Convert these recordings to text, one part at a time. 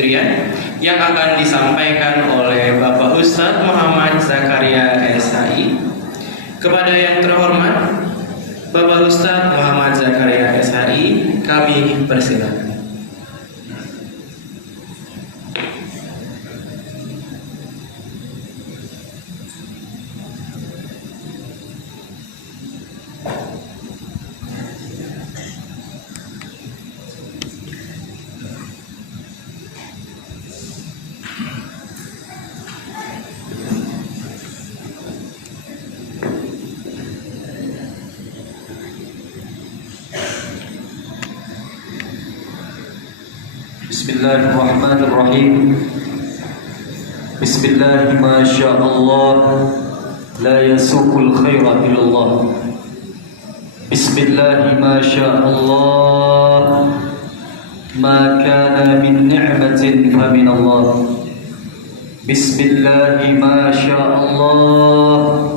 Hijriah yang akan disampaikan oleh Bapak Ustadz Muhammad Zakaria SHI. Kepada yang terhormat Bapak Ustadz Muhammad Zakaria SHI, kami persilakan. Bismillahirrahmanirrahim. Bismillah ma sya Allah la yasuqul khaira illallah. Bismillah ma sya Allah ma kana min ni'matin fa min Allah. Bismillah ma sya Allah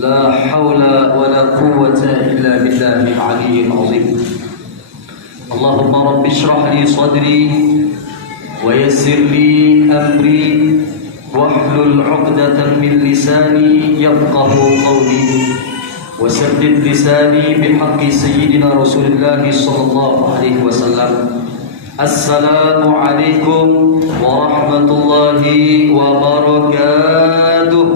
la hawla wa la quwwata illa billahil aliyyil azim. Allahumma rabbi shrah li sadri wa yassir li amri wahlul 'uqdatam min lisani yafqahu qawli wa saddid lisani bihaqqi sayyidina Rasulillah sallallahu alaihi wasallam. Assalamu alaikum warahmatullahi wabarakatuh.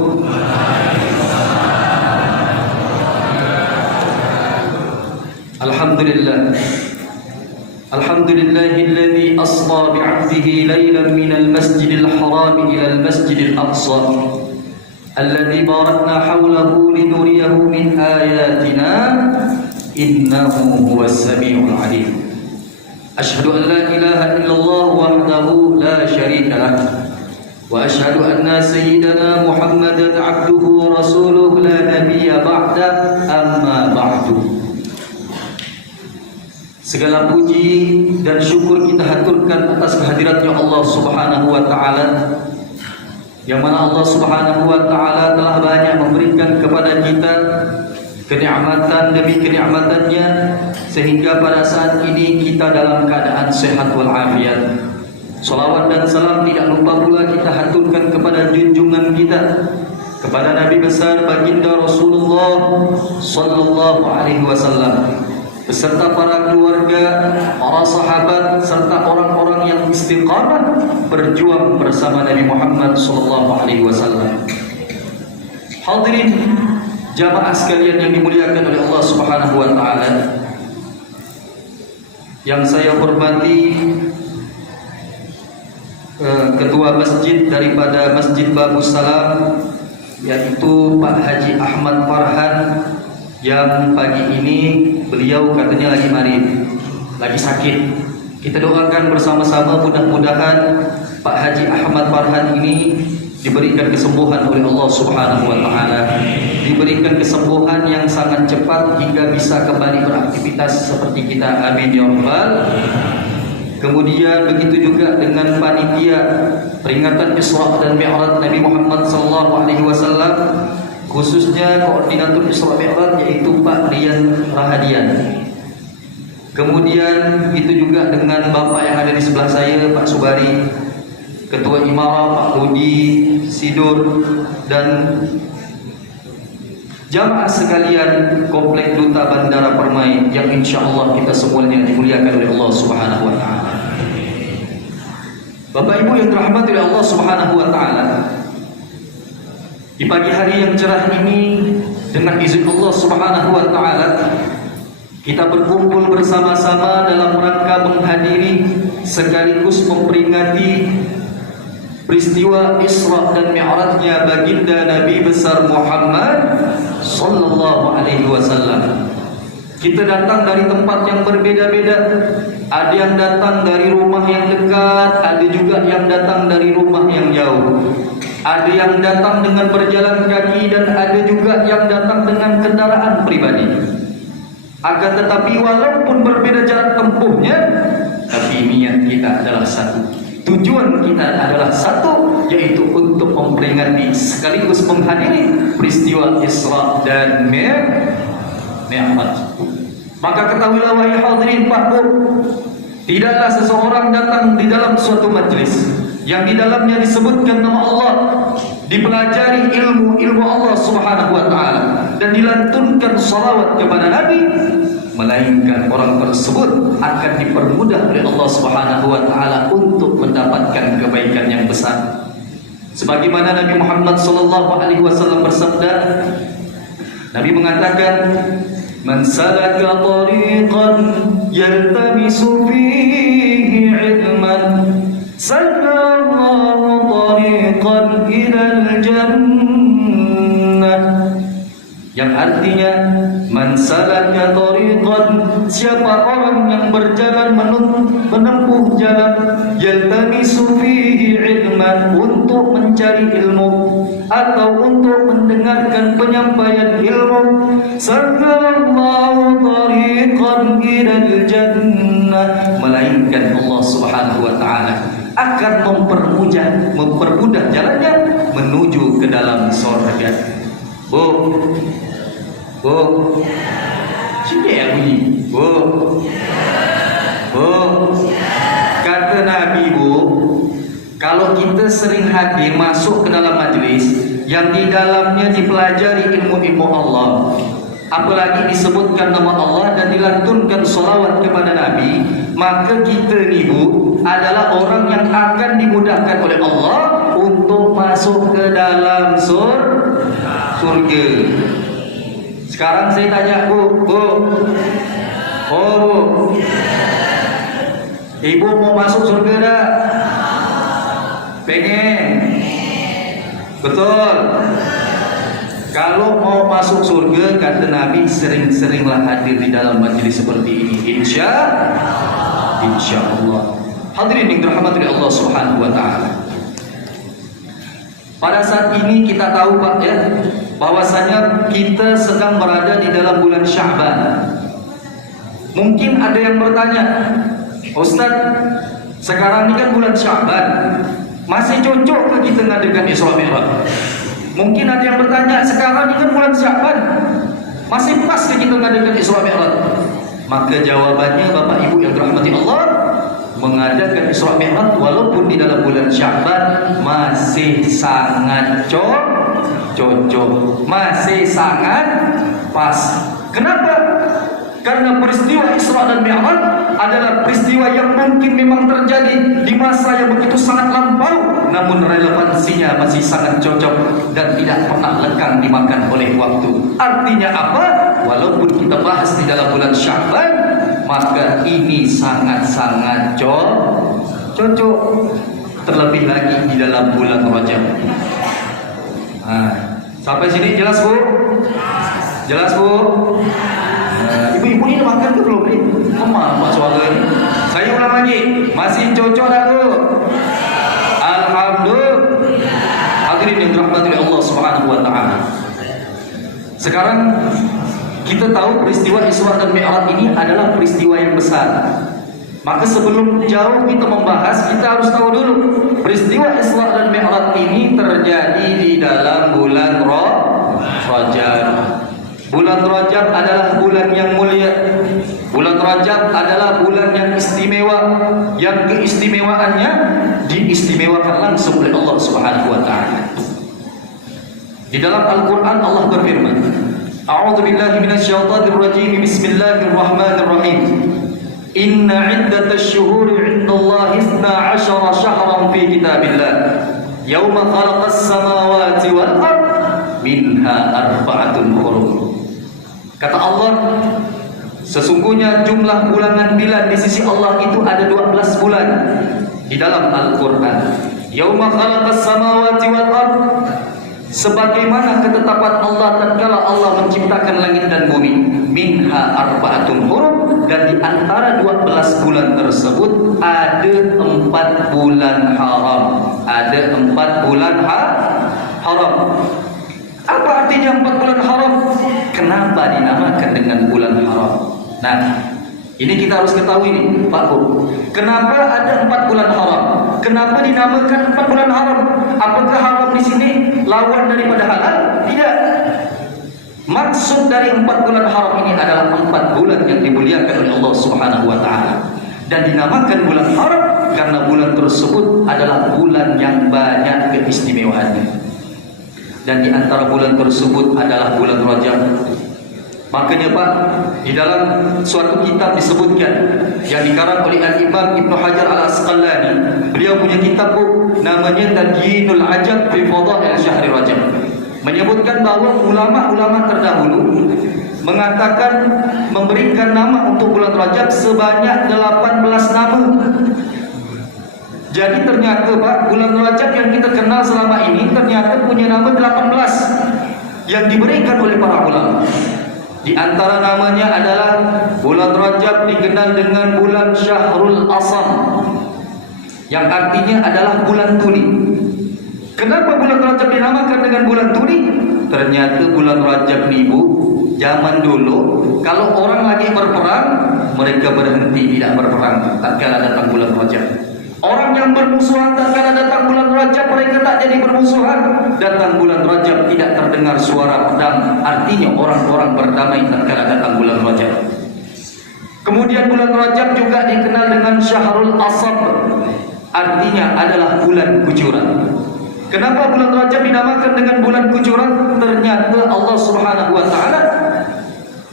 Alhamdulillah. Alhamdulillahilladzi asra bi'abdihi laylan minal masjidil haram ilal masjidil aqsa alladzi barakna hawlahu linuriyahu min ayatina innahu huwas samiul alim. Ashhadu an la ilaha illallah wahdahu la syarika lah wa ashhadu anna sayyidana Muhammadan abduhu wa rasuluhu la nabiyya ba'da, amma ba'du. Segala puji dan syukur kita haturkan atas kehadiratnya Allah Subhanahu wa Ta'ala, yang mana Allah Subhanahu wa Ta'ala telah banyak memberikan kepada kita kenikmatan demi kenikmatannya, sehingga pada saat ini kita dalam keadaan sehat walafiat. Salawat dan salam tidak lupa pula kita haturkan kepada junjungan kita, kepada Nabi besar baginda Rasulullah sallallahu alaihi wasallam, beserta para keluarga, para sahabat, serta orang-orang yang istiqamah berjuang bersama Nabi Muhammad sallallahu alaihi wasallam. Hadirin jamaah sekalian yang dimuliakan oleh Allah Subhanahu wa taala, yang saya hormati ketua masjid daripada Masjid Babus Salam, yaitu Pak Haji Ahmad Farhan, yang pagi ini beliau katanya lagi sakit. Kita doakan bersama-sama, mudah-mudahan Pak Haji Ahmad Farhan ini diberikan kesembuhan oleh Allah Subhanahu wa Ta'ala, diberikan kesembuhan yang sangat cepat hingga bisa kembali beraktivitas seperti kita, amin ya rabbal. Kemudian begitu juga dengan panitia peringatan Isra dan Mi'raj Nabi Muhammad sallallahu alaihi wasallam, khususnya koordinator Isra Mi'raj yaitu Pak Rian Rahadian. Kemudian itu juga dengan Bapak yang ada di sebelah saya, Pak Subari, Ketua Imarah Pak Rudi Sidur, dan jamaah sekalian Komplek Duta Bandara Permai yang insyaallah kita semuanya dimuliakan oleh Allah Subhanahu wa Ta'ala. Bapak Ibu yang dirahmati oleh Allah Subhanahu wa Ta'ala, di pagi hari yang cerah ini, dengan izin Allah Subhanahu wa Ta'ala, kita berkumpul bersama-sama dalam rangka menghadiri sekaligus memperingati peristiwa Isra dan Mi'rajnya baginda Nabi besar Muhammad sallallahu alaihi wasallam. Kita datang dari tempat yang berbeda-beda. Ada yang datang dari rumah yang dekat, ada juga yang datang dari rumah yang jauh. Ada yang datang dengan berjalan kaki dan ada juga yang datang dengan kendaraan pribadi. Akan tetapi walaupun berbeda jarak tempuhnya, tapi niat kita adalah satu. Tujuan kita adalah satu, yaitu untuk memperingati sekaligus menghadiri peristiwa Isra dan Mi'raj. Maka ketahuilah wahai hadirin Pak Bu, Tidaklah seseorang datang di dalam suatu majlis yang di dalamnya disebutkan nama Allah, dipelajari ilmu Allah Subhanahu wa taala dan dilantunkan salawat kepada Nabi, melainkan orang tersebut akan dipermudah oleh Allah Subhanahu wa taala untuk mendapatkan kebaikan yang besar. Sebagaimana Nabi Muhammad sallallahu alaihi wasallam bersabda, Nabi mengatakan, "Man salaka tariqan yaltamisu fihi 'ilman, sallallahu tariqan ilal jannah." Yang artinya, man salaka tariqan, siapa orang yang berjalan menempuh jalan, yaltamisu fihi ilman, untuk mencari ilmu atau untuk mendengarkan penyampaian ilmu, sallallahu tariqan ilal jannah, melainkan Allah Subhanahu wa taala akan mempermudah jalannya menuju ke dalam surga. Bu, sini ya bunyi. Bu, kata Nabi, Bu, kalau kita sering hadir masuk ke dalam majlis yang di dalamnya dipelajari ilmu-ilmu Allah, apalagi disebutkan nama Allah dan dilantunkan salawat kepada Nabi, maka kita ni, Bu, adalah orang yang akan dimudahkan oleh Allah untuk masuk ke dalam surga. Sekarang saya tanya, Bu, ibu mau masuk surga tak? Pengen? Betul? Kalau mau masuk surga, kata Nabi, sering-seringlah hadir di dalam majlis seperti ini. Insya Allah. Hadirin yang dirahmati oleh Allah Subhanahu wa taala. Pada saat ini kita tahu, Pak, ya, bahwasanya kita sedang berada di dalam bulan Sya'ban. Mungkin ada yang bertanya, Ustaz, sekarang ini kan bulan Sya'ban, masih cocok ke kita ngadakan Isra Mi'raj? Mungkin ada yang bertanya, sekarang ini kan bulan Sya'ban, masih pas ke kita ngadakan Isra Mi'raj? Maka jawabannya, Bapak Ibu yang dirahmati Allah, mengadakan Isra Mi'raj walaupun di dalam bulan Sya'ban masih sangat cocok, masih sangat pas. Kenapa? Karena peristiwa Isra dan Mi'raj adalah peristiwa yang mungkin memang terjadi di masa yang begitu sangat lampau, namun relevansinya masih sangat cocok dan tidak pernah lekang dimakan oleh waktu. Artinya apa? Walaupun kita bahas di dalam bulan Sya'ban, maka ini sangat-sangat cocok. Terlebih lagi di dalam bulan Rajab. Sampai sini jelas, Bu? Jelas, Bu? Ibu-ibu ini makan ke belum nih? Lama suara ini. Saya ulang lagi. Masih cocok tak, Bu? Alhamdulillah. Hadirin yang dirahmati oleh Allah Subhanahu wa taala. Sekarang kita tahu peristiwa Isra dan Mi'raj ini adalah peristiwa yang besar. Maka sebelum jauh kita membahas, kita harus tahu dulu peristiwa Isra dan Mi'raj ini terjadi di dalam bulan Rajab. Bulan Rajab adalah bulan yang mulia. Bulan Rajab adalah bulan yang istimewa, yang keistimewaannya diistimewakan langsung oleh Allah Subhanahu wa taala. Di dalam Al-Qur'an Allah berfirman, A'udzu billahi minasyaitonir rajim. Bismillahirrahmanirrahim. Inna 'iddatasy syuhuri 'indallahi 12 syahran fi kitabillah. Yauma khalaqas samawati wal ard minha arba'atun hurum. Kata Allah, sesungguhnya jumlah bulan di sisi Allah itu ada 12 bulan di dalam Al-Qur'an. Yauma khalaqas samawati wal ard, sebagaimana ketetapan Allah tatkala Allah menciptakan langit dan bumi. Minha arba'atun hurum, dan di antara 12 bulan tersebut ada 4 bulan haram. Ada 4 bulan haram. Apa artinya 4 bulan haram? Kenapa dinamakan dengan bulan haram? Nah, ini kita harus ketahui nih, Pak Bu. Kenapa ada 4 bulan haram? Kenapa dinamakan 4 bulan haram? Apakah haram di sini lawan daripada halal? Tidak. Maksud dari 4 bulan haram ini adalah 4 bulan yang dimuliakan oleh Allah Subhanahu wa taala. dan dinamakan bulan haram karena bulan tersebut adalah bulan yang banyak keistimewaannya. Dan di antara bulan tersebut adalah bulan Rajab. Makanya Pak, di dalam suatu kitab disebutkan yang dikarang oleh Al-Imam Ibnu Hajar Al-Asqalani, beliau punya kitab namanya Tabyinul Ajab fi Fadail Syahr Rajab, menyebutkan bahwa ulama-ulama terdahulu mengatakan memberikan nama untuk bulan Rajab sebanyak 18 nama. Jadi ternyata Pak, bulan Rajab yang kita kenal selama ini ternyata punya nama 18 yang diberikan oleh para ulama. Di antara namanya adalah bulan Rajab dikenal dengan bulan Syahrul Asam, yang artinya adalah bulan tuli. Kenapa bulan Rajab dinamakan dengan bulan tuli? Ternyata bulan Rajab nih Bu, zaman dulu kalau orang lagi berperang, mereka berhenti tidak berperang tatkala datang bulan Rajab. Orang yang bermusuhan tatkala datang bulan Rajab, mereka tak jadi bermusuhan. Datang bulan Rajab tidak terdengar suara pedang, artinya orang-orang berdamai tatkala datang bulan Rajab. Kemudian bulan Rajab juga dikenal dengan Syahrul Asab, artinya adalah bulan kucuran. Kenapa bulan Rajab dinamakan dengan bulan kucuran? Ternyata Allah Subhanahu wa taala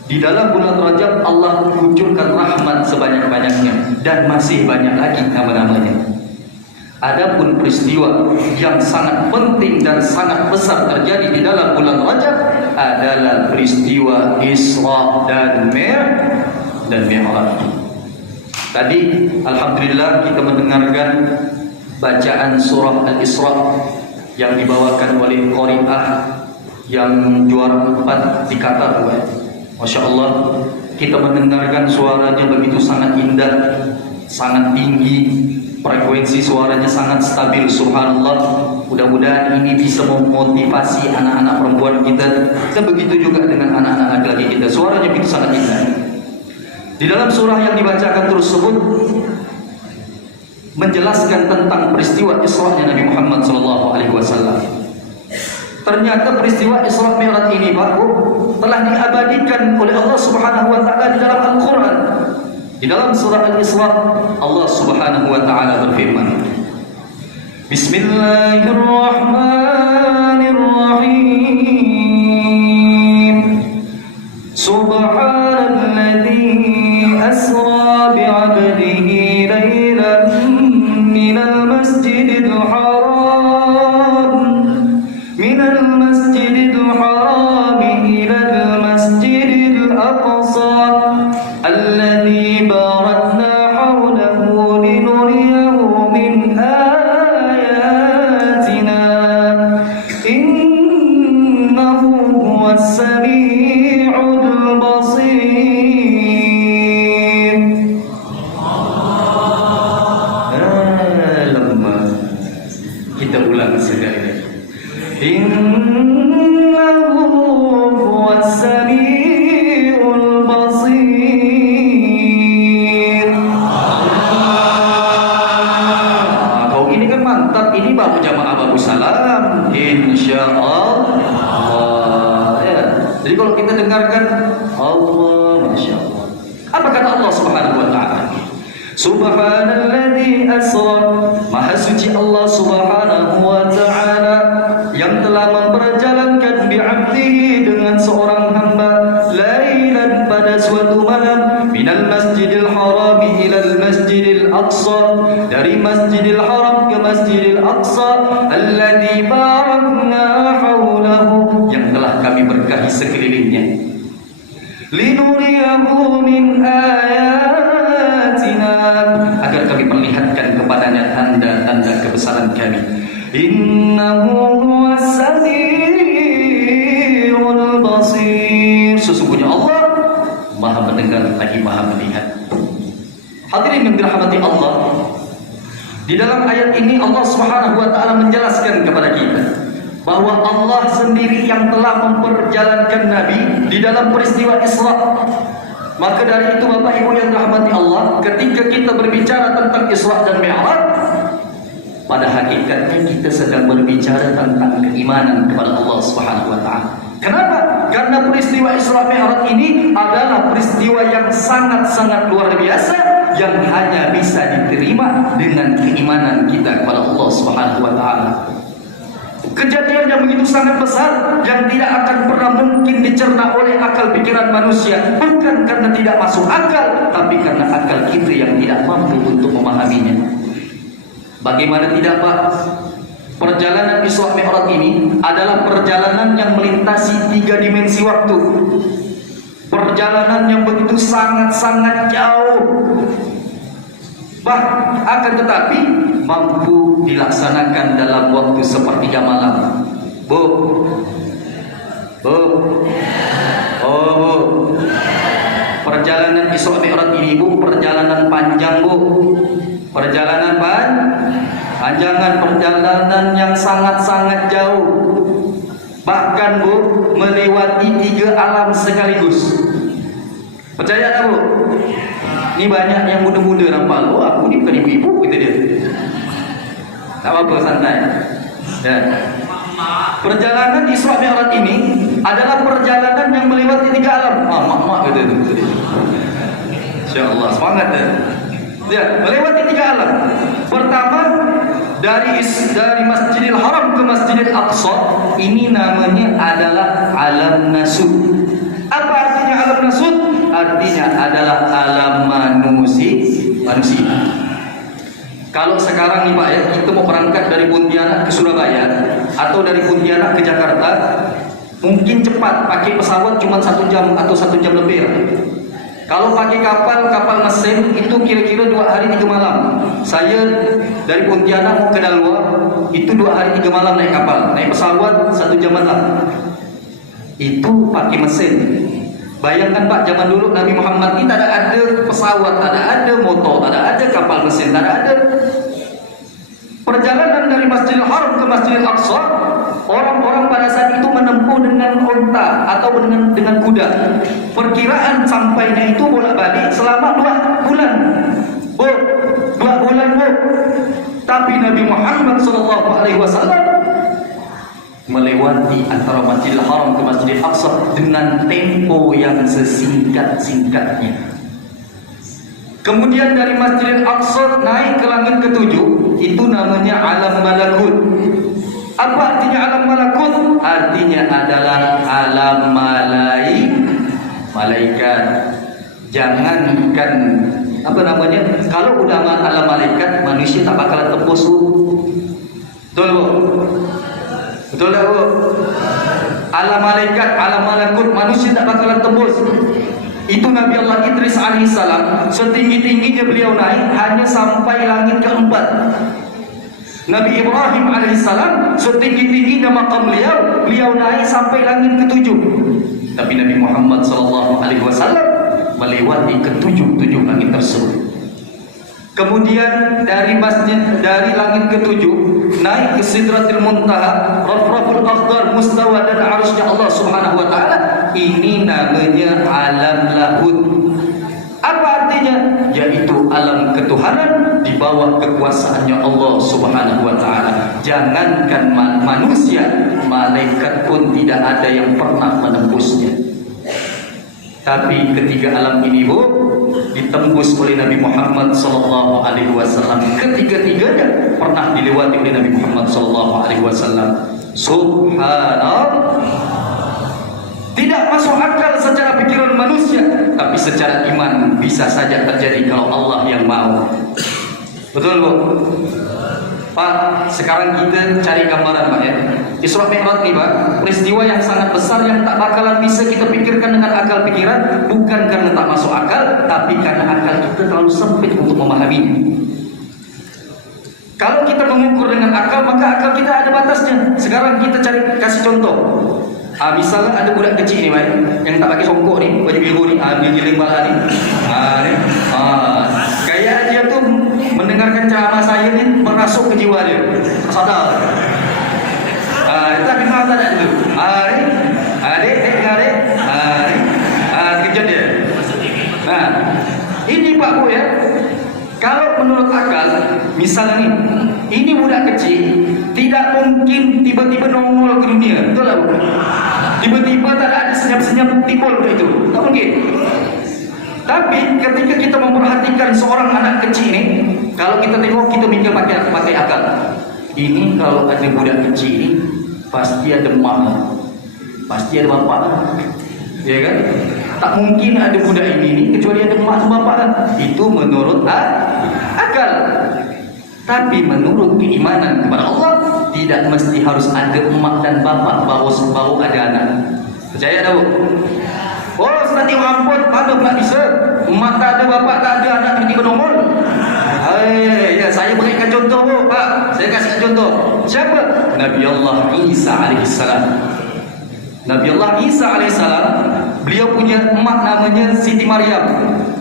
di dalam bulan Rajab Allah kucurkan rahmat sebanyak-banyaknya, dan masih banyak lagi nama-namanya. Adapun peristiwa yang sangat penting dan sangat besar terjadi di dalam bulan Rajab adalah peristiwa Isra dan Mi'raj. Tadi alhamdulillah kita mendengarkan bacaan surah Al-Isra yang dibawakan oleh qari'ah yang juara 4 di Qatar. Masya Allah, kita mendengarkan suaranya begitu sangat indah, sangat tinggi, frekuensi suaranya sangat stabil. Subhanallah, mudah-mudahan ini bisa memotivasi anak-anak perempuan kita, dan begitu juga dengan anak-anak laki-laki kita. Suaranya begitu sangat indah. Di dalam surah yang dibacakan tersebut menjelaskan tentang peristiwa Isra-nya Nabi Muhammad SAW. Ternyata peristiwa Isra Mi'raj ini Pak telah diabadikan oleh Allah Subhanahu wa taala di dalam Al-Qur'an. Di dalam surah Al-Isra Allah Subhanahu wa taala berfirman, Bismillahirrahmanirrahim. Subhanalladzi asra bi'abdihi lailan minal masjidil haram من المسجد الحرام إلى المسجد الأقصى الذي باركنا حوله لنريه من آياتنا إنه هو السميع البصير. Lama kita ulang sekali lagi. Innahu huwas samiul basir. Kau ini kan mantap, ini baru jamaah baru salam, insyaallah. Ya. Jadi kalau kita dengarkan Allah, masya Allah. Apa kata Allah Subhanahu wa taala? Subhanalladzi asra, maha suci Allah Subhanahu wa taala yang telah memperjalankan bi'abdihi dengan seorang hamba lailan pada suatu malam minal masjidil haram ilal masjidil aqsa, dari masjidil haram ke masjidil aqsa, alladzi barakna haulahu, yang telah kami berkahi sekelilingnya, linuriyahu min ayatina, agar kami perlihatkan kepadanya tanda-tanda kebesaran kami. Innahu huwas samiul basir, sesungguhnya Allah Maha mendengar lagi Maha melihat. Hadirin yang dirahmati Allah, di dalam ayat ini Allah Subhanahu wa taala menjelaskan kepada kita bahwa Allah sendiri yang telah memperjalankan Nabi di dalam peristiwa Isra. Maka dari itu Bapak Ibu yang dirahmati Allah, ketika kita berbicara tentang Isra dan Mi'raj, pada hakikatnya kita sedang berbicara tentang keimanan kepada Allah Subhanahu wa taala. Kenapa? Karena peristiwa Isra Mi'raj ini adalah peristiwa yang sangat-sangat luar biasa yang hanya bisa diterima dengan keimanan kita kepada Allah Subhanahu wa taala. Kejadian yang begitu sangat besar yang tidak akan pernah mungkin dicerna oleh akal pikiran manusia, bukan karena tidak masuk akal, tapi karena akal kita yang tidak mampu untuk memahaminya. Bagaimana tidak, Pak? Perjalanan Isra Mi'raj ini adalah perjalanan yang melintasi 3 dimensi waktu. Perjalanan yang begitu sangat-sangat jauh. Akan tetapi mampu dilaksanakan dalam waktu sepertiga malam. Bu. Perjalanan Isra Mi'raj ini, Bu, perjalanan panjang, Bu. Perjalanan panjangan, perjalanan yang sangat-sangat jauh. Bahkan, Bu, melewati 3 alam sekaligus. Percaya tak, Bu? Ini banyak yang muda-muda nampak, oh aku ni bukan ibu-ibu, kata dia. Tak apa-apa, santai. Ya. Perjalanan Isra Mi'raj ini adalah perjalanan yang melewati 3 alam. Mak-mak kata tu. Insya-Allah, semangat dah. Ya, melewati 3 alam. Pertama, dari Masjidil Haram ke Masjidil Aqsa, ini namanya adalah alam nasud. Apa artinya alam nasud? Artinya adalah alam manusia. Kalau sekarang nih Pak ya, kita mau berangkat dari Pontianak ke Surabaya atau dari Pontianak ke Jakarta, mungkin cepat pakai pesawat cuma 1 jam atau 1 jam lebih. Kalau pakai kapal mesin itu kira-kira 2 hari 3 malam. Saya dari Pontianak mau ke Dalwa itu 2 hari 3 malam naik kapal, naik pesawat 1 jam malam. Itu pakai mesin. Bayangkan Pak, zaman dulu Nabi Muhammad ini tak ada pesawat, tak ada motor, tak ada kapal mesin, tak ada. Perjalanan dari Masjidil Haram ke Masjidil Aqsa, orang-orang pada saat itu menempuh dengan unta atau dengan kuda. Perkiraan sampainya itu bolak-balik selama 2 bulan. Bu, 2 bulan, Bu. Tapi Nabi Muhammad SAW melewati antara Masjidil Haram ke Masjidil Aqsa dengan tempo yang sesingkat-singkatnya. Kemudian dari Masjidil Aqsa naik ke langit ke-7, itu namanya alam malakut. Apa artinya alam malakut? Artinya adalah alam malaikat. Jangankan kalau udah alam malaikat, manusia tak bakalan tembus. Betul, Bu? Betul tak, Bu? Alam malaikat, alam malakut, manusia tak bakalan tembus. Itu Nabi Allah Idris alaihissalam, setinggi-tingginya beliau naik hanya sampai langit ke-4. Nabi Ibrahim alaihissalam, setinggi-tingginya makam beliau naik sampai langit ke-7. Tapi Nabi Muhammad SAW melewati ke-7 langit tersebut. Kemudian dari langit ke-7 naik ke Sidratil Muntaha, Rafraful Akhdar, Mustawa dan Arusnya Allah Subhanahu wa taala. Ini namanya alam lahud. Apa artinya? Yaitu alam ketuhanan di bawah kekuasaannya Allah Subhanahu wa taala. Jangankan manusia, malaikat pun tidak ada yang pernah menembusnya. Tapi ketiga alam ini, Bu, ditembus oleh Nabi Muhammad SAW. Ketiga-tiganya pernah dilewati oleh Nabi Muhammad SAW. Subhanallah. Tidak masuk akal secara pikiran manusia, tapi secara iman bisa saja terjadi kalau Allah yang mau. Betul, Bu? Pak, sekarang kita cari gambaran, Pak ya. Isra Mi'raj nih, Pak, peristiwa yang sangat besar yang tak bakalan bisa kita pikirkan dengan akal pikiran, bukan karena tak masuk akal, tapi karena akal kita terlalu sempit untuk memahaminya. Kalau kita mengukur dengan akal, maka akal kita ada batasnya. Sekarang kita kasih contoh. Misalnya ada budak kecil ni, Pak, yang tak pakai songkok ni, baju biru ni, dia giling bala ni. Kayak dia tu mendengarkan ceramah saya ni merasuk ke jiwa dia. Sadar. Tapi masa tak dulu. Adik. Kejut dia. Ini Pak, Bu ya. Kalau menurut akal, misalnya ni, ini budak kecil, tidak mungkin tiba-tiba nongol ke dunia. Betul tak, Bu? Tiba-tiba tak ada senyap-senyap timbul itu. Tak mungkin. Tapi ketika kita memperhatikan seorang anak kecil ini, kalau kita tengok, kita mikir pakai akal. Ini kalau ada budak kecil ini, pasti ada mak, pasti ada bapak, ya kan? Tak mungkin ada budak ini kecuali ada mak dan bapak. Itu menurut akal. Tapi menurut keimanan kepada Allah, tidak mesti harus ada emak dan bapak baru ada anak. Percaya tak? Oh, nanti ampun, mana pula bisa? Emak tak ada, bapak tak ada, anak tiba-tiba nongol. Ya, saya berikan contoh, Pak. Saya kasih contoh. Siapa? Nabi Allah Isa alaihissalam. Nabi Allah Isa alaihissalam, beliau punya emak namanya Siti Maryam.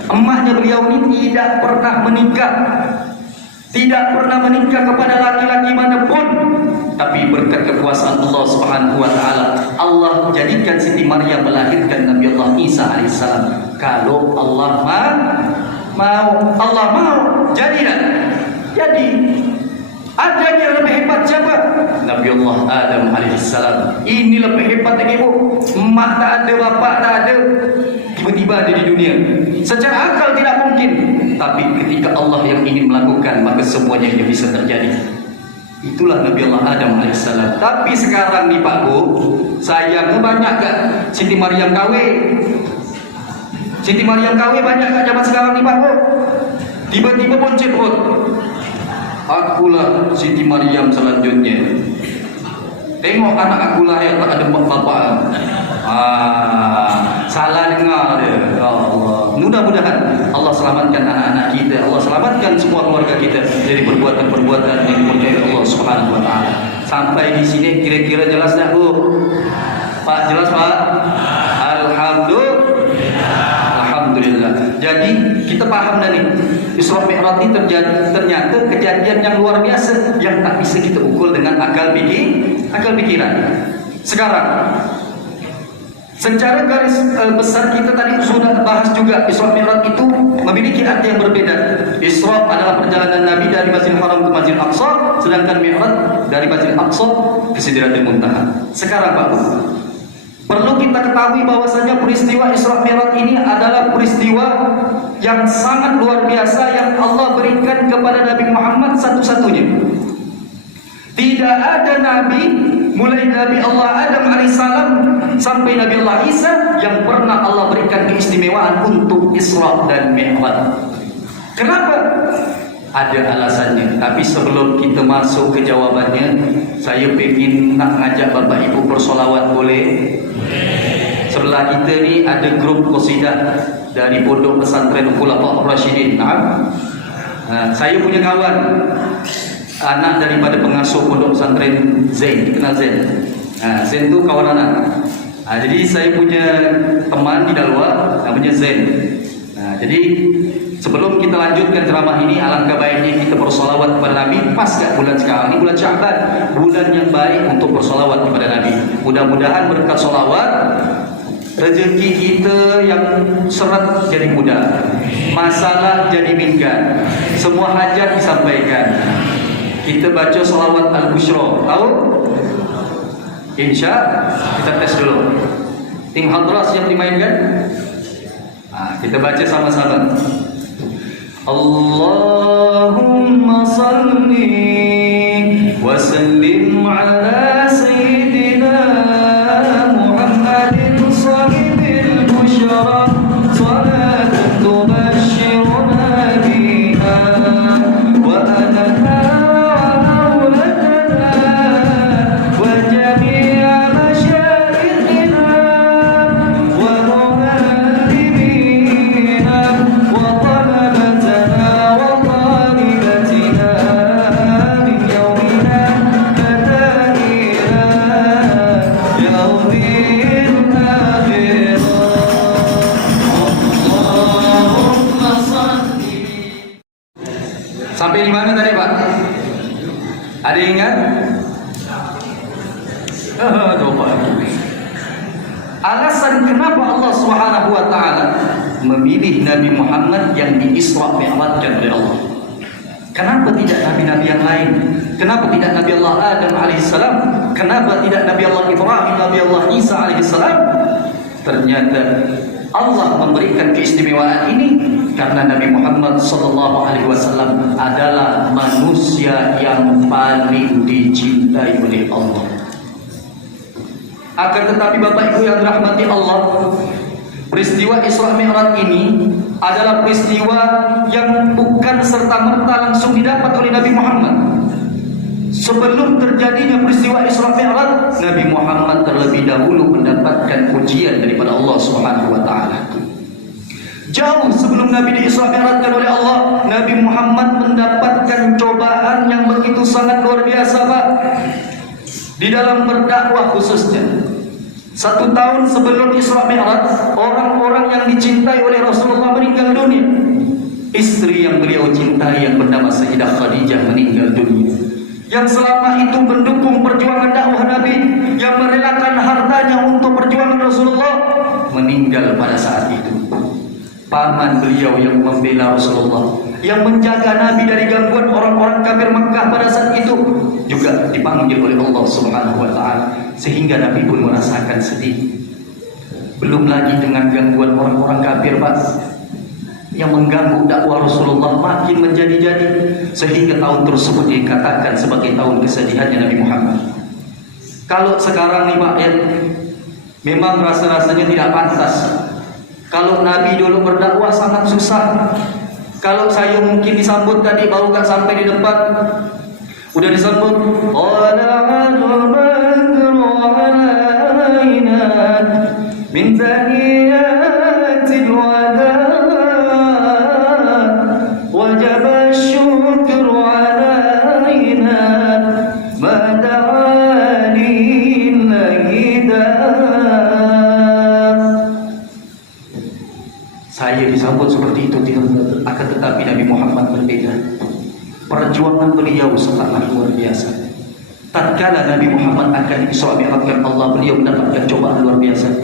Emaknya beliau ini tidak pernah menikah. Tidak pernah menikah kepada laki-laki manapun. Tapi berkat kekuasaan Allah Subhanahu wa taala, Allah jadikan Siti Maryam melahirkan Nabi Allah Isa alaihissalam. Kalau Allah mau, jadilah. Jadi ada yang lebih hebat siapa? Nabi Allah Adam alaihissalam. Ini lebih hebat lagi, Bu. Emak tak ada, bapak tak ada, tiba-tiba ada di dunia. Secara akal tidak mungkin. Tapi ketika Allah yang ingin melakukan, maka semuanya yang bisa terjadi. Itulah Nabi Allah Adam alaihissalam. Tapi sekarang nih Pak Bu, sayangnya banyak gak Siti Maryam kahwin? Siti Maryam kahwin banyak gak zaman sekarang nih Pak Bu? Tiba-tiba boncet perut. Akulah Siti Maryam selanjutnya. Tengok anak akulah yang tak ada bapak. Salah dengar dia. Ya Allah. Mudah-mudahan Allah selamatkan anak-anak kita, Allah selamatkan semua keluarga kita dari perbuatan-perbuatan yang dimurkai Allah Subhanahu wa taala. Sampai di sini kira-kira jelas tak, Bu? Pak, jelas Pak? Alhamdulillah. Jadi kita paham dah ni. Isra Mi'raj ini ternyata kejadian yang luar biasa yang tak bisa kita ukur dengan akal pikiran. Sekarang secara garis besar kita tadi sudah bahas juga Isra Mi'raj itu memiliki arti yang berbeda. Isra adalah perjalanan Nabi dari Masjidil Haram ke Masjidil Aqsa, sedangkan Mi'raj dari Masjidil Aqsa ke Sidratul Muntaha. Sekarang Pak Bu, perlu kita ketahui bahwasanya peristiwa Isra Mi'raj ini adalah peristiwa yang sangat luar biasa yang Allah berikan kepada Nabi Muhammad satu-satunya. Tidak ada nabi mulai Nabi Allah Adam alaihissalam sampai Nabi Allah Isa yang pernah Allah berikan keistimewaan untuk Isra dan Mi'raj. Kenapa? Ada alasannya. Tapi sebelum kita masuk ke jawabannya, saya ingin nak ngajak Bapak Ibu bersolawat, boleh? Sebelah kita ni ada grup qasidah dari Pondok Pesantren Khulafaur Rasyidin. Saya punya kawan, anak daripada pengasuh Pondok Pesantren Zain, kenal Zain? Zain tu kawan anak. Jadi saya punya teman di Dalwa namanya Zain. Jadi sebelum kita lanjutkan ceramah ini, alangkah baiknya kita bersolawat kepada Nabi. Pas gak bulan sekarang ini bulan Sya'ban, bulan yang baik untuk bersolawat kepada Nabi. Mudah-mudahan berkat solawat rezeki kita yang seret jadi mudah, masalah jadi minggat, semua hajat disampaikan. Kita baca salawat al-bushra, tahu? Insya kita tes dulu. Tim hadras yang dimainkan, kita baca sama-sama. Allahumma salli wa sallim ala sayyidina Muhammadin sahibil bushra, salatun tubashshiruna biha wa anha sampai di mana tadi Pak? Ada yang ingat? Lupa. Alasan kenapa Allah Subhanahu wa taala memilih Nabi Muhammad yang di-Isra Mi'rajkan oleh Allah? Kenapa tidak nabi-nabi yang lain? Kenapa tidak Nabi Allah Adam alaihissalam? Kenapa tidak Nabi Allah Ibrahim, Nabi Allah Isa alaihissalam? Ternyata Allah memberikan keistimewaan ini karena Nabi Muhammad SAW adalah manusia yang paling dicintai oleh Allah. Akan tetapi Bapak Ibu yang dirahmati Allah, peristiwa Isra Mi'raj ini adalah peristiwa yang bukan serta-merta langsung didapat oleh Nabi Muhammad. Sebelum terjadinya peristiwa Isra Mi'raj, Nabi Muhammad terlebih dahulu mendapatkan ujian daripada Allah Subhanahu wa taala. Jauh sebelum Nabi di Isra Mi'rajkan oleh Allah, Nabi Muhammad mendapatkan cobaan yang begitu sangat luar biasa, Pak. Di dalam berdakwah khususnya. 1 tahun sebelum Isra Mi'raj, orang-orang yang dicintai oleh Rasulullah meninggal dunia. Istri yang beliau cintai yang bernama Sayyidah Khadijah meninggal dunia. Yang selama itu mendukung perjuangan dakwah Nabi, yang merelakan hartanya untuk perjuangan Rasulullah, meninggal pada saat itu. Paman beliau yang membela Rasulullah, yang menjaga Nabi dari gangguan orang-orang kafir Makkah pada saat itu, juga dipanggil oleh Allah Subhanahu wa taala, sehingga Nabi pun merasakan sedih. Belum lagi dengan gangguan orang-orang kafir, Pak, yang mengganggu dakwah Rasulullah makin menjadi-jadi, sehingga tahun tersebut dikatakan sebagai tahun kesedihannya Nabi Muhammad. Kalau sekarang nih Pak, ya, memang rasa-rasanya tidak pantas. Kalau Nabi dulu berdakwah sangat susah. Kalau saya mungkin disambut tadi baru kan sampai di depan, udah disambut min tahiyyatil wada wajib syukur alaina ma da'alil saya disambut seperti itu, akan tetapi Nabi Muhammad berbeda. Perjuangan beliau sangatlah luar biasa. Tatkala Nabi Muhammad akan Isra Mi'rajkan Allah, beliau mendapatkan cobaan luar biasa.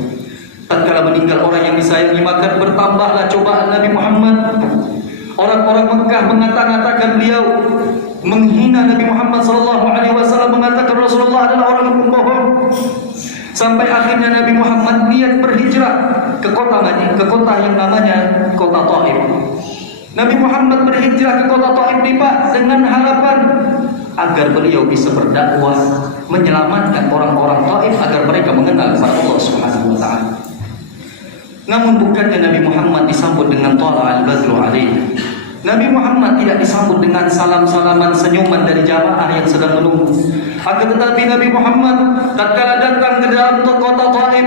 Tatkala meninggal orang yang disayangi, maka bertambahlah cobaan Nabi Muhammad. Orang-orang Mekah mengata-ngatakan beliau, menghina Nabi Muhammad SAW, mengatakan Rasulullah adalah orang yang pembohong. Sampai akhirnya Nabi Muhammad niat berhijrah ke kota yang namanya kota Taif. Nabi Muhammad berhijrah ke kota Taif ini, Pak, dengan harapan agar beliau bisa berdakwah, menyelamatkan orang-orang Taif agar mereka mengenal kepada Allah Subhanahu wa taala. Namun bukannya Nabi Muhammad disambut dengan thala al-badru alaih. Nabi Muhammad tidak disambut dengan salam-salaman senyuman dari jamaah yang sedang menunggu. Akan tetapi Nabi Muhammad tatkala datang ke dalam kota Taif,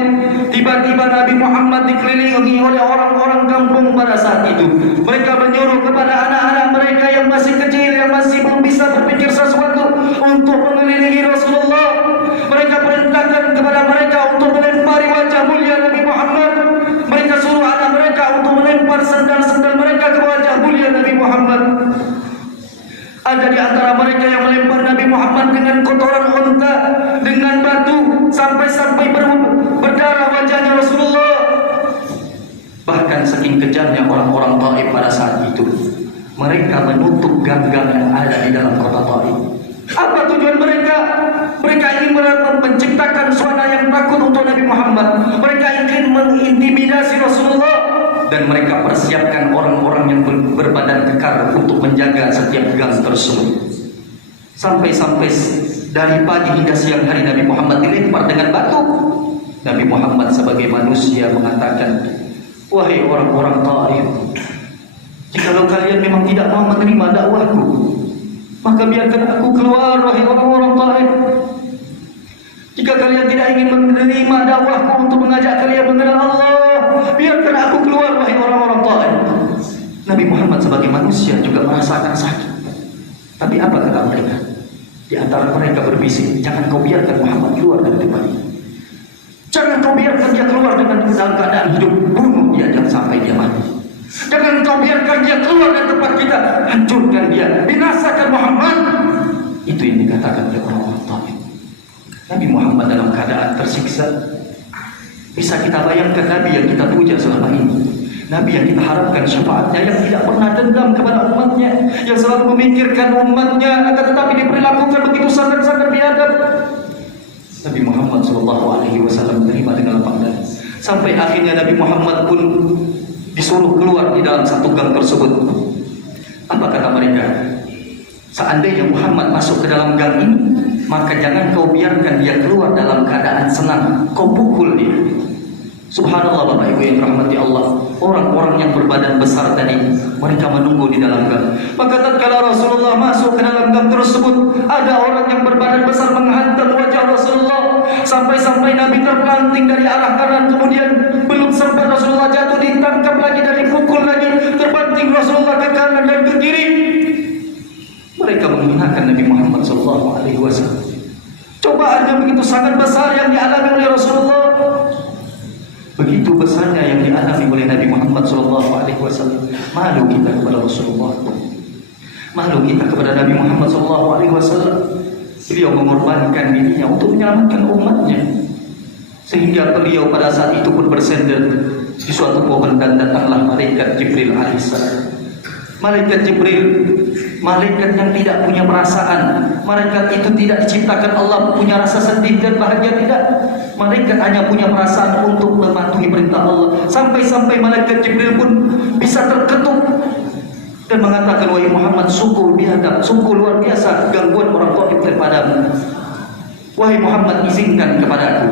tiba-tiba Nabi Muhammad dikelilingi oleh orang-orang kampung pada saat itu. Mereka menyuruh kepada anak-anak mereka yang masih kecil, yang masih belum bisa berpikir sesuatu, untuk mengelilingi Rasulullah. Mereka perintahkan kepada mereka untuk melempari wajah mulia Nabi Muhammad. Mereka suruh anak mereka untuk melempar sendal-sendal mereka ke wajah mulia Nabi Muhammad. Ada di antara mereka yang melempar Nabi Muhammad dengan kotoran unta, dengan batu, sampai-sampai berdarah wajahnya Rasulullah. Bahkan saking kejamnya orang-orang Taif pada saat itu, mereka menutup gang-gang yang ada di dalam kota Taif. Apa tujuan mereka? Mereka ingin menciptakan suasana yang takut untuk Nabi Muhammad. Mereka ingin mengintimidasi Rasulullah, dan mereka persiapkan orang-orang yang berbadan kekar untuk menjaga setiap gang tersebut. Sampai-sampai dari pagi hingga siang hari Nabi Muhammad dilempar dengan batu. Nabi Muhammad sebagai manusia mengatakan, wahai orang-orang Taif, jikalau kalian memang tidak mau menerima dakwahku, maka biarkan aku keluar, wahai orang-orang Taif. Jika kalian tidak ingin menerima dakwahku untuk mengajak kalian mengenal Allah, biarkan aku keluar, wahai orang-orang Taif. Nabi Muhammad sebagai manusia juga merasakan sakit. Tapi apa kata mereka? Di antara mereka berbisik, jangan kau biarkan Muhammad keluar dari tempat ini. Jangan kau biarkan dia keluar dalam keadaan hidup, bunuh dia, jangan sampai dia mati. Jangan kau biarkan dia keluar dari tempat kita, hancurkan dia, binasakan Muhammad. Itu yang dikatakan oleh orang-orang Taif. Nabi Muhammad dalam keadaan tersiksa. Bisa kita bayangkan Nabi yang kita puja selama ini, Nabi yang kita harapkan syafaatnya, yang tidak pernah dendam kepada umatnya, yang selalu memikirkan umatnya, akan tetapi diperlakukan begitu sangat-sangat biadab. Nabi Muhammad SAW menerima dengan lapang dada. Sampai akhirnya Nabi Muhammad pun disuruh keluar di dalam satu gang tersebut. Apa kata mereka? Seandainya Muhammad masuk ke dalam gang ini, maka jangan kau biarkan dia keluar dalam keadaan senang, kau pukul dia. Subhanallah Bapak Ibu yang rahmati Allah, orang-orang yang berbadan besar tadi, mereka menunggu di dalam gang. Maka tatkala Rasulullah masuk ke dalam gang tersebut, ada orang yang berbadan besar menghantam wajah Rasulullah, sampai-sampai Nabi terpelanting dari arah kanan, kemudian belum sempat Rasulullah jatuh, ditangkap lagi dan dipukul lagi, terbanting Rasulullah ke kanan dan ke kiri. Mereka menghinakan Nabi Muhammad SAW. Cobaan yang begitu sangat besar yang dialami oleh Rasulullah, begitu besarnya yang dialami oleh Nabi Muhammad SAW. Malu kita kepada Rasulullah, malu kita kepada Nabi Muhammad SAW. Beliau mengorbankan dirinya untuk menyelamatkan umatnya, sehingga beliau pada saat itu pun bersandar di suatu pohon dan datanglah malaikat Jibril alaihissalam. Malaikat Jibril, malaikat yang tidak punya perasaan. Malaikat itu tidak diciptakan Allah punya rasa sedih dan bahagia, tidak. Malaikat hanya punya perasaan untuk mematuhi perintah Allah. Sampai-sampai malaikat Jibril pun bisa terketuk dan mengatakan, wahai Muhammad, sungguh biadab, sungguh luar biasa gangguan orang Taif kepadamu. Wahai Muhammad, izinkan kepadaku.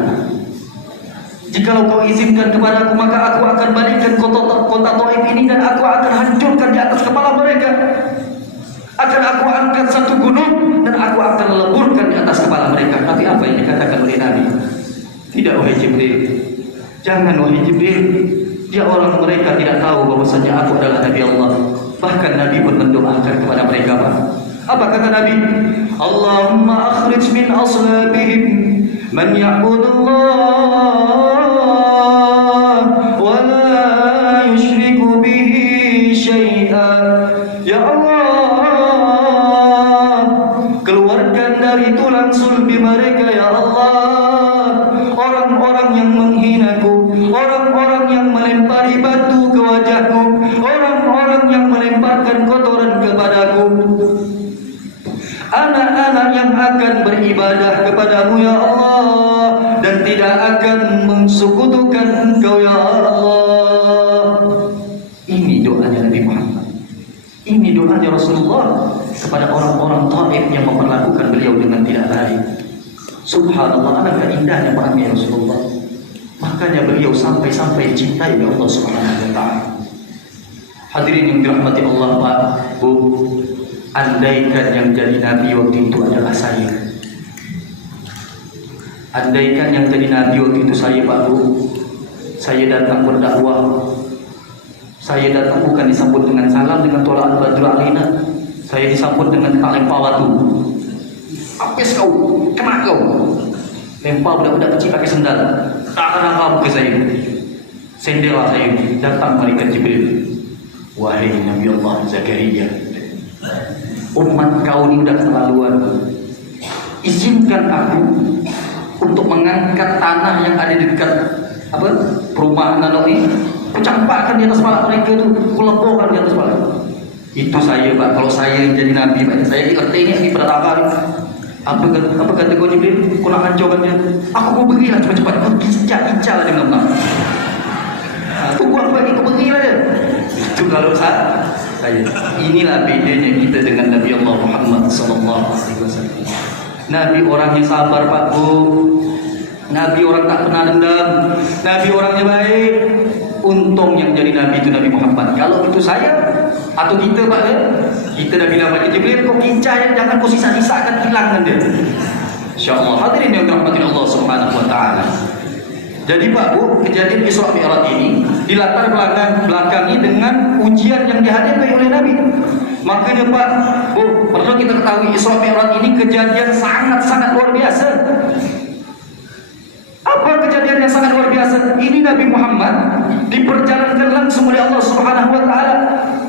Jikalau kau izinkan kepadaku, maka aku akan balikkan kota Taif ini dan aku akan hancurkan di atas kepala mereka. Akan aku angkat satu gunung dan aku akan leburkan di atas kepala mereka. Tapi apa yang dikatakan oleh Nabi? Tidak, wahai Jibril. Jangan, wahai Jibril. Dia orang mereka tidak tahu bahwasanya aku adalah Nabi Allah. Bahkan Nabi pun mendoakan kepada mereka. Apa kata Nabi? Allahumma akhrij min aslabihim man ya'budullah wa la yushriku bihi syai'a. Ya Allah, keluarkan dari tulang sulbi mereka, ya Allah, orang-orang yang menghinaku, orang-orang yang melempari batu ke wajahku, orang-orang yang melemparkan kotoran kepadaku, anak-anak yang akan beribadah kepadamu, ya Allah, dan tidak akan mensekutukan Engkau, ya Allah. Ini doanya Nabi Muhammad, ini doanya Rasulullah kepada orang-orang Taif yang memperlakukan beliau dengan tidak baik. Subhanallah, alangkah indahnya perangai Rasulullah. Makanya beliau sampai-sampai dicintai oleh Allah Subhanahu wa taala. Hadirin yang dirahmati Allah, Pak, Bu, andaikan yang jadi nabi waktu itu adalah saya. Andaikan yang jadi nabi waktu itu saya, Pak, Bu, saya datang berdakwah. Saya datang bukan disambut dengan salam, dengan tolaan badru alina. Saya disambut dengan tak lempar batu. Apes kau, kena kau. Lempar budak-budak kecil pakai sendal. Tak akan apa ke saya. Sendelah saya, datang malaikat Jibril. Wahai Nabi Allah Zakaria, umat kau ini sudah keterlaluan. Izinkan aku untuk mengangkat tanah yang ada di dekat perumahan anak ini, kucampakkan di atas kepala mereka itu, kulepohkan di atas kepala. Itu saya, Pak. Kalau saya yang jadi nabi, Pak, saya ngerti ini pada tangan. Apa kata kau Jibril? Kau nak hancurkan dia? Aku mau berilah cepat-cepat. Kau kicak-kicak lah dia bilang. Tunggu aku lagi, kau berilah dia. Itu kalau saya. Inilah bedanya kita dengan Nabi Allah Muhammad SAW. Nabi orangnya sabar, Pak, Bu. Nabi orang tak pernah dendam. Nabi orangnya baik. Untung yang jadi Nabi itu Nabi Muhammad. Kalau itu saya atau kita, Pak, kita dah bilang pada Jibril, kau kincah ya, jangan kau sisa-sisakan, hilangkan dia. InsyaAllah. Hadirin yang dirahmati Allah Subhanahu wa taala. Jadi, Pak, Bu, kejadian Isra Mi'raj ini dilatar belakangi dengan ujian yang dihadapi oleh Nabi. Makanya, Pak, Bu, perlu kita ketahui Isra Mi'raj ini kejadian sangat-sangat luar biasa. Apa kejadian yang sangat luar biasa? Ini Nabi Muhammad diperjalankan langsung oleh Allah Subhanahu wa taala.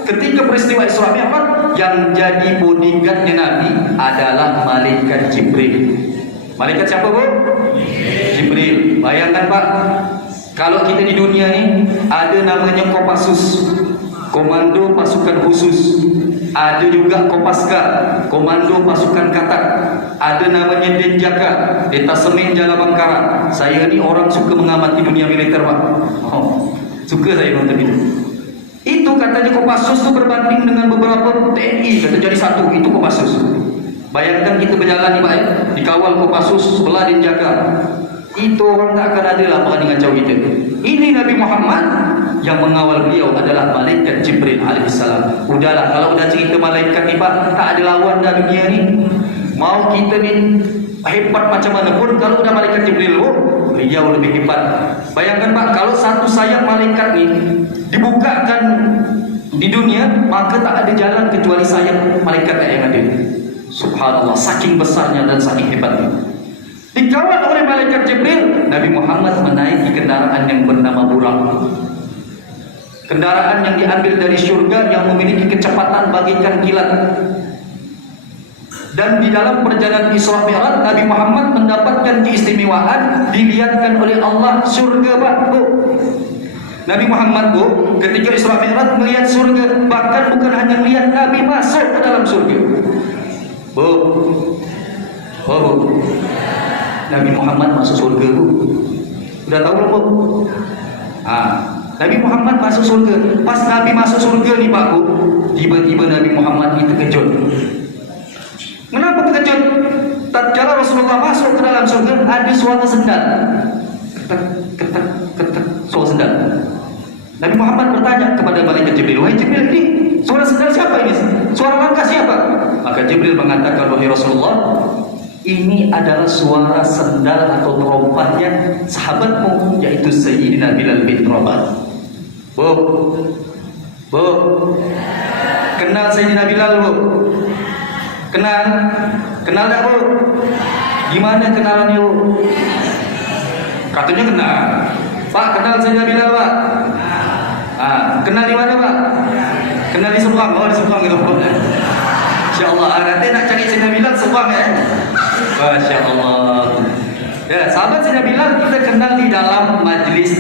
Ketika peristiwa Isra Mi'raj, yang jadi bodyguardnya Nabi adalah malaikat Jibril. Malaikat siapa, Bu? Jibril. Bayangkan, Pak, kalau kita di dunia ini ada namanya Kopassus, Komando Pasukan Khusus. Ada juga Kopaska, Komando Pasukan Katak. Ada namanya Denjaka, Detasemen Jala Bangkara. Saya ni orang suka mengamati dunia militer, Pak. Suka saya nonton itu. Itu katanya Kopassus tu berbanding dengan beberapa TNI, kata jadi satu. Itu Kopassus. Bayangkan kita berjalan ni, Pak, dikawal Kopassus sebelah Denjaka. Itu orang tak akan ada lah berani ngacau kita. Ini Nabi Muhammad, yang mengawal beliau adalah malaikat Jibril alaihissalam. Udahlah, kalau udah cerita malaikat ni, Pak, tak ada lawan dah dunia ni. Mau kita ni hebat macam mana pun, kalau udah malaikat Jibril, beliau lebih hebat. Bayangkan, Pak, kalau satu sayap malaikat ni dibukakan di dunia, maka tak ada jalan kecuali sayap malaikat yang ada. Subhanallah, saking besarnya dan saking hebatnya. Dikawal oleh malaikat Jibril, Nabi Muhammad menaiki kendaraan yang bernama Burak. Kendaraan yang diambil dari syurga yang memiliki kecepatan bagaikan kilat. Dan di dalam perjalanan Isra Mi'raj, Nabi Muhammad mendapatkan keistimewaan, dilihatkan oleh Allah surga, Pak. Nabi Muhammad ketika Isra Mi'raj melihat surga, bahkan bukan hanya melihat, Nabi masuk ke dalam surga. Nabi Muhammad masuk surga, Sudah tahu belum, Bu? Nabi Muhammad masuk surga. Pas Nabi masuk surga ni, Pak, tiba-tiba Nabi Muhammad ni terkejut. Kenapa terkejut? Tatkala Rasulullah masuk ke dalam surga, ada suara sendal. Ketak, ketak, ketak, suara sendal. Nabi Muhammad bertanya kepada malaikat Jibril, "Wahai Jibril, ini suara sendal siapa ini? Suara langkah siapa?" Maka Jibril mengatakan, "Wahai Rasulullah, ini adalah suara sendal atau terompahnya sahabatmu, yaitu Sayyidina Bilal bin Rabah." Bu, kenal Sayyidina Bilal, Bu? Kenal? Kenal tak, Bu? Gimana kenalannya, Bu? Katanya kenal. Pak, kenal Sayyidina Bilal, Pak? Kenal di mana, Pak? Kenal di Subang. Di Subang gitu, Pak. InsyaAllah, nanti nak cari Sayyidina Bilal Subang, ya? Masya Allah. Ya, sahabat Sayyidina Bilal kita kenal di dalam majlis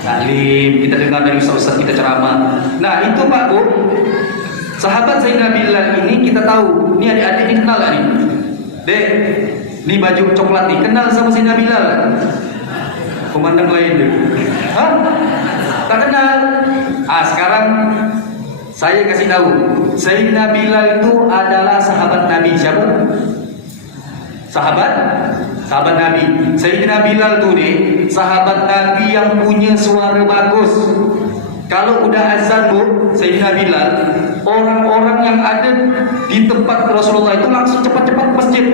taklim. Kita dengar dari ustaz-ustaz kita ceramah. Nah, itu, Pak, Bu, sahabat Sayyidina Bilal ini kita tahu. Ini adik-adik ini kenal tak ni? Dek, ni baju coklat ni, kenal sama Sayyidina Bilal? Pemandang lain dia. Tak kenal. Sekarang saya kasih tahu. Sayyidina Bilal itu adalah sahabat Nabi. Siapa? Sahabat Nabi. Sayyidina Bilal tu ni sahabat Nabi yang punya suara bagus. Kalau udah azan, Bu, Sayyidina Bilal, orang-orang yang ada di tempat Rasulullah itu langsung cepat-cepat ke masjid.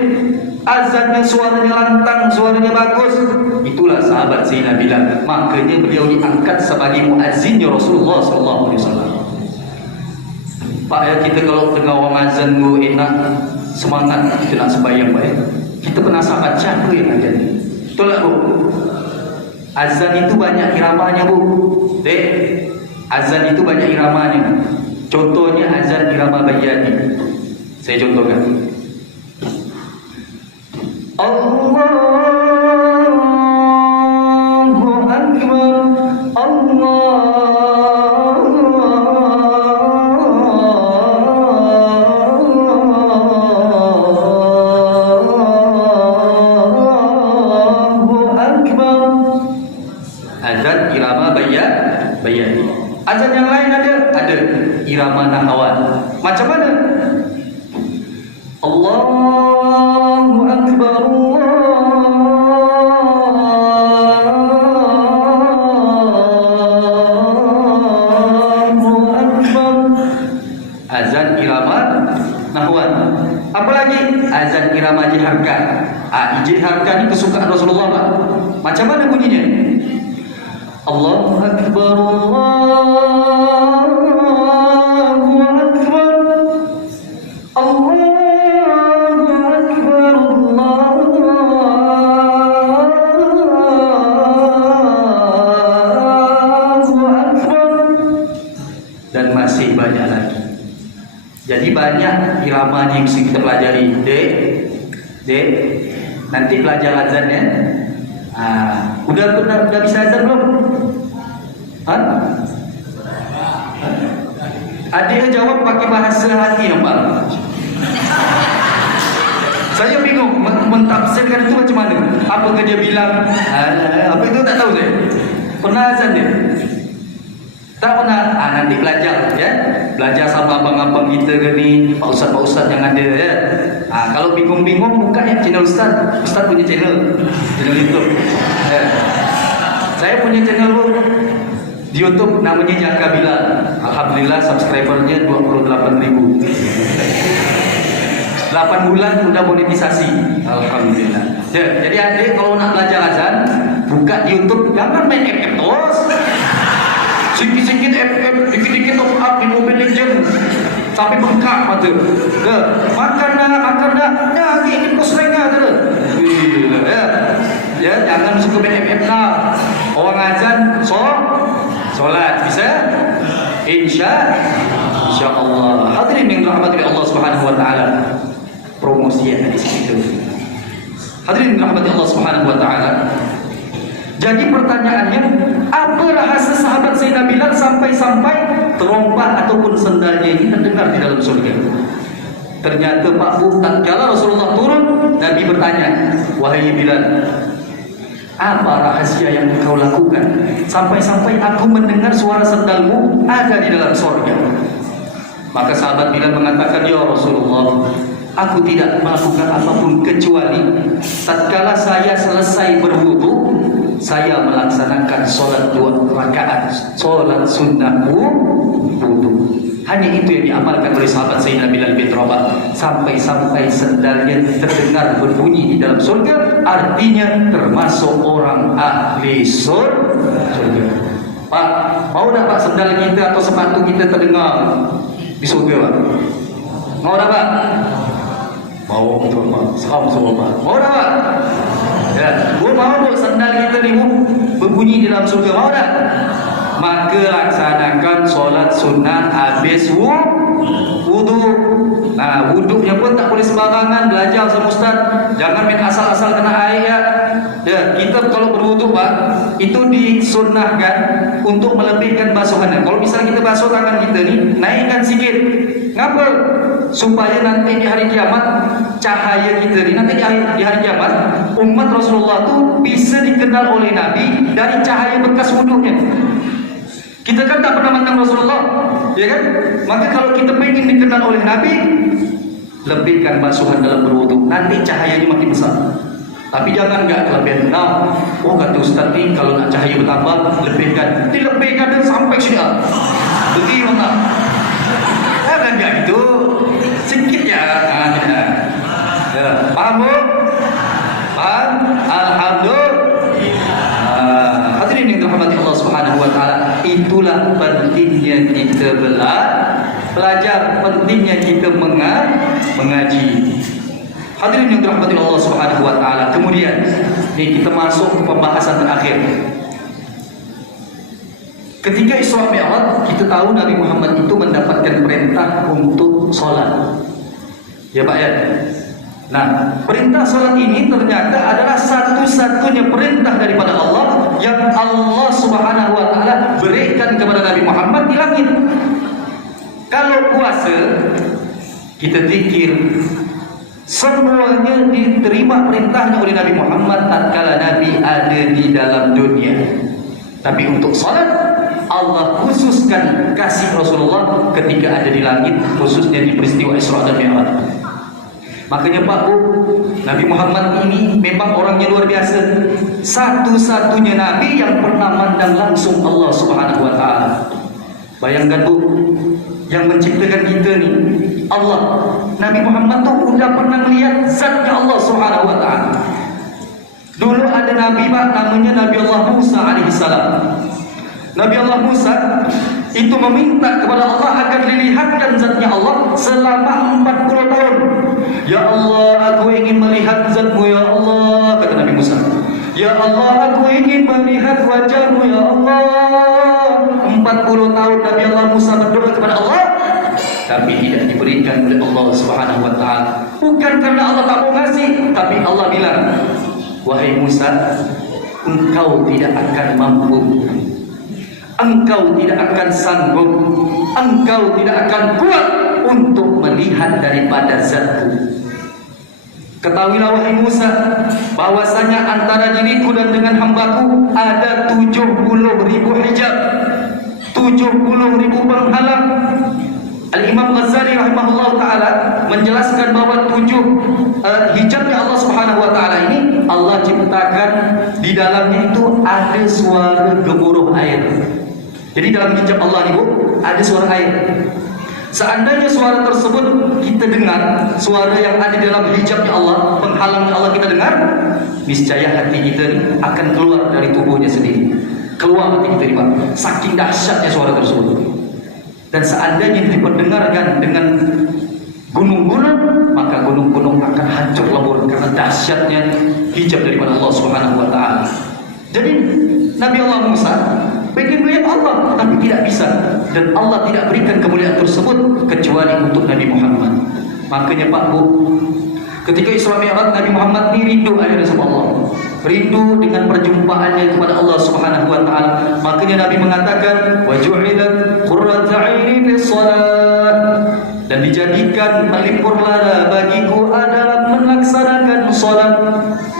Azannya suaranya lantang, suaranya bagus. Itulah sahabat Sayyidina Bilal. Makanya beliau diangkat sebagai muazzinnya Rasulullah SAW. Pak, ya, kita kalau tengah orang azan, Bu, enak, semangat kita nak sembahyang, Pak, ya. Kita penasaran siapa yang azan ni. Betul tak, Bu? Azan itu banyak iramanya, Bu. Dek, azan itu banyak iramanya. Contohnya azan irama Bayani. Saya contohkan. Allahu Akbar, azan irama Bayani. Azan yang lain ada irama Nahawan. Macam mana? Allahu Akbar, Allahu Akbar. Azan irama Nahawan. Apa lagi? Azan irama Jiharkan. Jiharkan ini kesukaan Rasulullah, Pak. Macam mana bunyinya? Allahu Akbar, Allahu Akbar, Allahu Akbar, Allahu Akbar. Dan masih banyak lagi. Jadi banyak iramanya yang mesti kita pelajari. Dek, nanti belajar azan, ya. Udah bisa azan belum? Ada yang jawab pakai bahasa hati, nampak? Saya bingung mentafsirkan itu macam mana. Apakah dia bilang apa itu, tak tahu saya. Pernah azan dia? Tak pernah. Nanti belajar ya. Belajar sama abang-abang kita ke ni, pak ustaz yang ada ya. Kalau bingung-bingung buka ya channel ustaz. Ustaz punya channel YouTube. Ya. Saya punya channel di YouTube namanya Jaka Bilal. Alhamdulillah subscribernya 28.000. 8 bulan sudah monetisasi. Alhamdulillah. Ya, jadi adik kalau nak belajar azan, buka di YouTube, jangan main FF terus. Sikit-sikit FF, dikit-dikit top up di Mobile Legends sampai bengkak mata. Ya, makan dah. Ya, ini kos lengah tu. Ya, jangan suka main FF lah. Orang azan, solat bisa? Insya-Allah. Hadirin yang dirahmati Allah Subhanahu wa taala. Promosi yang di situ. Hadirin dirahmati Allah Subhanahu wa taala. Jadi pertanyaannya, apa rahasia sahabat Sayyidina Bilal sampai-sampai terompah ataupun sendalnya ini terdengar di dalam surga? Ternyata Pak Bu, tatkala Rasulullah turun, Nabi bertanya, "Wahai Bilal, apa rahasia yang kau lakukan sampai-sampai aku mendengar suara sendalmu ada di dalam surga?" Maka sahabat Bilal mengatakan, "Ya Rasulullah, aku tidak melakukan apapun kecuali tatkala saya selesai berwudu, saya melaksanakan solat 2 rakaat, solat sunnah wudu." Hanya itu yang diamalkan oleh sahabat Sayyidina Bilal bin Rabah. Sampai-sampai sendalnya terdengar berbunyi di dalam surga, artinya termasuk orang ahli surga. Pak, mau tak Pak sendal kita atau sepatu kita terdengar di surga Pak? Mau tak Pak? Mau betul Pak. Seram semua Pak. Mau tak Pak? Ya, gua mau sandal kita ni berbunyi di dalam surga. Mau tak? Maka laksanakan solat sunnah habis wudu. Nah, wuduknya pun tak boleh sembarangan. Belajar sama ustaz, jangan main asal-asal kena air ya. Ya, kita kalau berwudu Pak, itu disunnahkan untuk melebihkan basuhan. Kalau misalnya kita basuh tangan kita ni, naikkan sikit. Ngapa? Supaya nanti di hari kiamat cahaya kita ni, nanti di hari kiamat umat Rasulullah tu bisa dikenal oleh Nabi dari cahaya bekas wuduknya. Kita kan tak pernah mandang Rasulullah, ya kan? Maka kalau kita ingin dikenal oleh Nabi, lebihkan basuhan dalam berwudu, nanti cahayanya makin besar. Tapi jangan enggak kelebihan. Nah, kata Ustaz ni kalau nak cahaya bertambah, lebihkan. Dilebihkan dan sampai sini. Begitu mana? Jangan enggak gitu. Sikit ya. Paham bu? Paham? Alhamdulillah. Hadirin yang dirahmati Allah Subhanahu wa taala, itulah pentingnya kita belajar, pentingnya kita mengaji. Hadirin yang dirahmati Allah Subhanahu wa taala. Kemudian ni kita masuk ke pembahasan terakhir. Ketika Isra Mi'raj, kita tahu Nabi Muhammad itu mendapatkan perintah untuk solat. Ya Pak ya. Nah, perintah solat ini ternyata adalah satu-satunya perintah daripada Allah yang Allah Subhanahu wa taala berikan kepada Nabi Muhammad di langit. Kalau puasa, kita fikir semuanya diterima perintahnya oleh Nabi Muhammad tatkala Nabi ada di dalam dunia. Tapi untuk salat, Allah khususkan kasih Rasulullah ketika ada di langit, khususnya di peristiwa Isra dan Mi'raj. Makanya Pak Bu, Nabi Muhammad ini memang orangnya luar biasa. Satu-satunya Nabi yang pernah mandang langsung Allah Subhanahu wa taala. Bayangkan Bu, yang menciptakan kita ni Allah. Nabi Muhammad tu sudah pernah melihat zatnya Allah Subhanahu wa taala. Dulu ada Nabi Pak, namanya Nabi Allah Musa alaihissalam. Nabi Allah Musa itu meminta kepada Allah agar dilihatkan zatnya Allah selama 40 tahun. Ya Allah, aku ingin melihat zatmu ya Allah, kata Nabi Musa. Ya Allah, aku ingin melihat wajahmu ya Allah. 40 tahun Nabi Allah Musa berdoa kepada Allah, tapi tidak diberikan oleh Allah Subhanahu wa taala. Bukan karena Allah tak mau ngasih, tapi Allah bilang, wahai Musa, engkau tidak akan mampu, engkau tidak akan sanggup, engkau tidak akan kuat untuk melihat daripada zatku. Ketahuilah wahai Musa, bahwasanya antara diriku dan dengan hambaku ada 70.000 hijab, 70.000 penghalang. Al-Imam Ghazali rahimahullah ta'ala menjelaskan bahwa 7 hijabnya Allah subhanahu wa ta'ala ini Allah ciptakan di dalamnya itu ada suara gemuruh air. Jadi dalam hijab Allah ini ada suara air. Seandainya suara tersebut kita dengar, suara yang ada dalam hijabnya Allah, penghalangnya Allah kita dengar, niscaya hati kita akan keluar dari tubuhnya sendiri. Keluar hati kita, Pak. Saking dahsyatnya suara tersebut. Dan seandainya diperdengarkan dengan gunung-gunung, maka gunung-gunung akan hancur lebur karena dahsyatnya hijab daripada Allah Subhanahu wa taala. Jadi Nabi Allah Musa pengen melihat Allah tapi tidak bisa, dan Allah tidak berikan kemuliaan tersebut kecuali untuk Nabi Muhammad. Makanya Pak Bu, ketika Isra Mi'raj Nabi Muhammad ini rindu akhirnya sama Allah, rindu dengan perjumpaannya kepada Allah Subhanahu wa taala. Makanya Nabi mengatakan wa ju'ilat qurratu 'aini fis shalah, dan dijadikan pelipur lara bagiku adalah melaksanakan salat.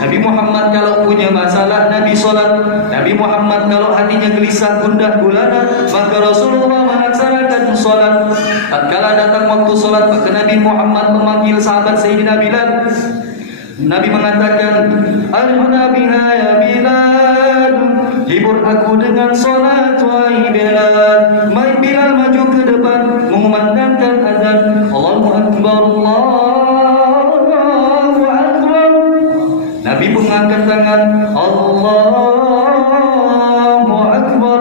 Nabi Muhammad kalau punya masalah Nabi salat. Nabi Muhammad kalau hatinya gelisah gundah gulana maka Rasulullah melaksanakan salat. Tatkala datang waktu salat maka Nabi Muhammad memanggil sahabat Sayyidina Bilal. Nabi mengatakan, "Arhana biha ya Bilal, hibur aku dengan salat wahai Bilal." Mai Bilal maju ke depan mengumandangkan azan, Allahu Akbar, Allahu Akbar. Nabi pun mengangkat tangan, Allahu Akbar.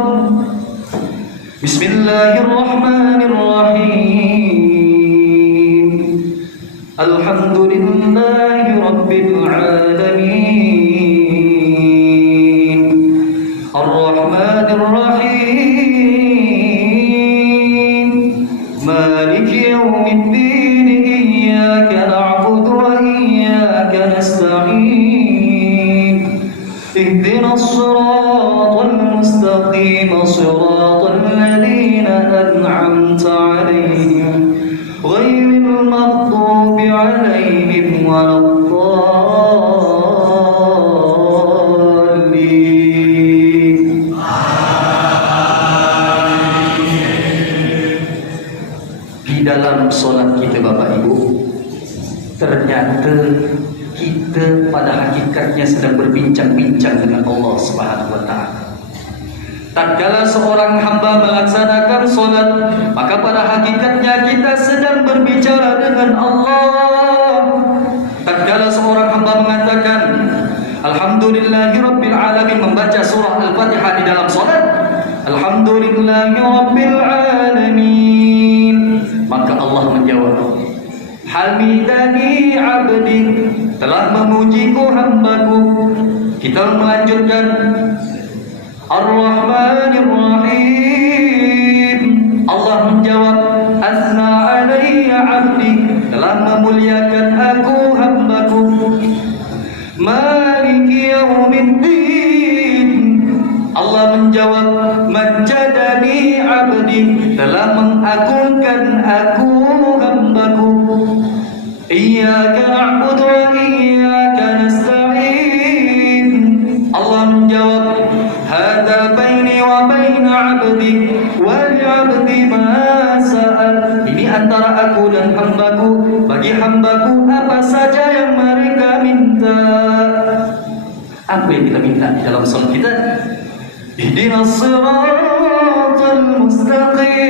Bismillahirrahmanirrahim. Alhamdulillahi Rabbil Alamin, Ar-Rahmanir Rahim, Maliki Yawmiddin, Iyyaka na'budu wa iyyaka nasta'in, Ihdinas siratal mustaqim, siratal ladzina an'amta 'alaihim, ghairil maghdubi 'alaihim waladdallin. Di dalam solat kita Bapak Ibu, ternyata kita pada hakikatnya sedang berbincang-bincang dengan Allah Subhanahu wa taala. Tatkala seorang hamba melaksanakan solat, maka pada hakikatnya kita sedang berbicara dengan Allah. Tatkala seorang hamba mengatakan Alhamdulillahirabbil alamin, membaca surah Al-Fatihah di dalam solat, Alhamdulillahirabbil alamin, maka Allah menjawab, Hamidani abdi, telah memujiku hambaku. Kita melanjutkan Ar-Rahmanir Rahim, Allah menjawab, Asna alayya abdi, telah memuliakan aku hambaku. Maliki Yawmiddin, Allah menjawab, Majjadani abdi, telah mengagungkan aku hambaku. Iyyaka na'budu wa iyyaka nasta'in, Allah menjawab, Hada baini wa baina abdi wa li'abdi ma sa'al. Ini antara aku dan hambaku, bagi hambaku apa saja yang mereka minta. Apa yang kita minta di dalam salat kita? Ihdinas siratal mustaqim,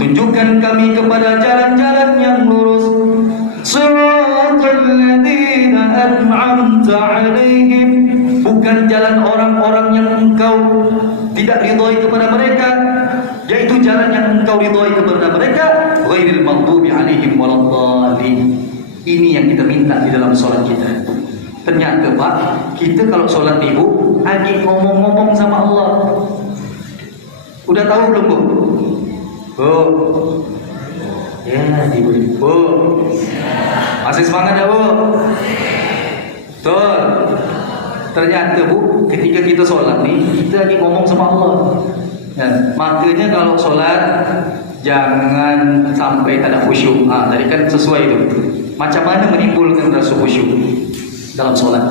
tunjukkan kami kepada jalan-jalan yang lurus. Siratal ladzina an'amta 'alaihim, bukan jalan orang-orang yang engkau tidak ridhoi kepada mereka, yaitu jalan yang engkau ridhoi kepada mereka, ghairil maghdubi 'alaihim waladdallin. Ini yang kita minta di dalam salat kita. Ternyata Pak, kita kalau salat Ibu lagi ngomong-ngomong sama Allah. Udah tahu belum Bu? Bu. Ya, Ibu. Bu. Masih semangat ya Bu? Betul. Ternyata Bu, ketika kita sholat nih, kita lagi ngomong sama Allah. Ya, makanya kalau sholat jangan sampai tak ada khusyuk. Tadi kan sesuai itu. macam mana menimbulkan rasa khusyuk dalam solat.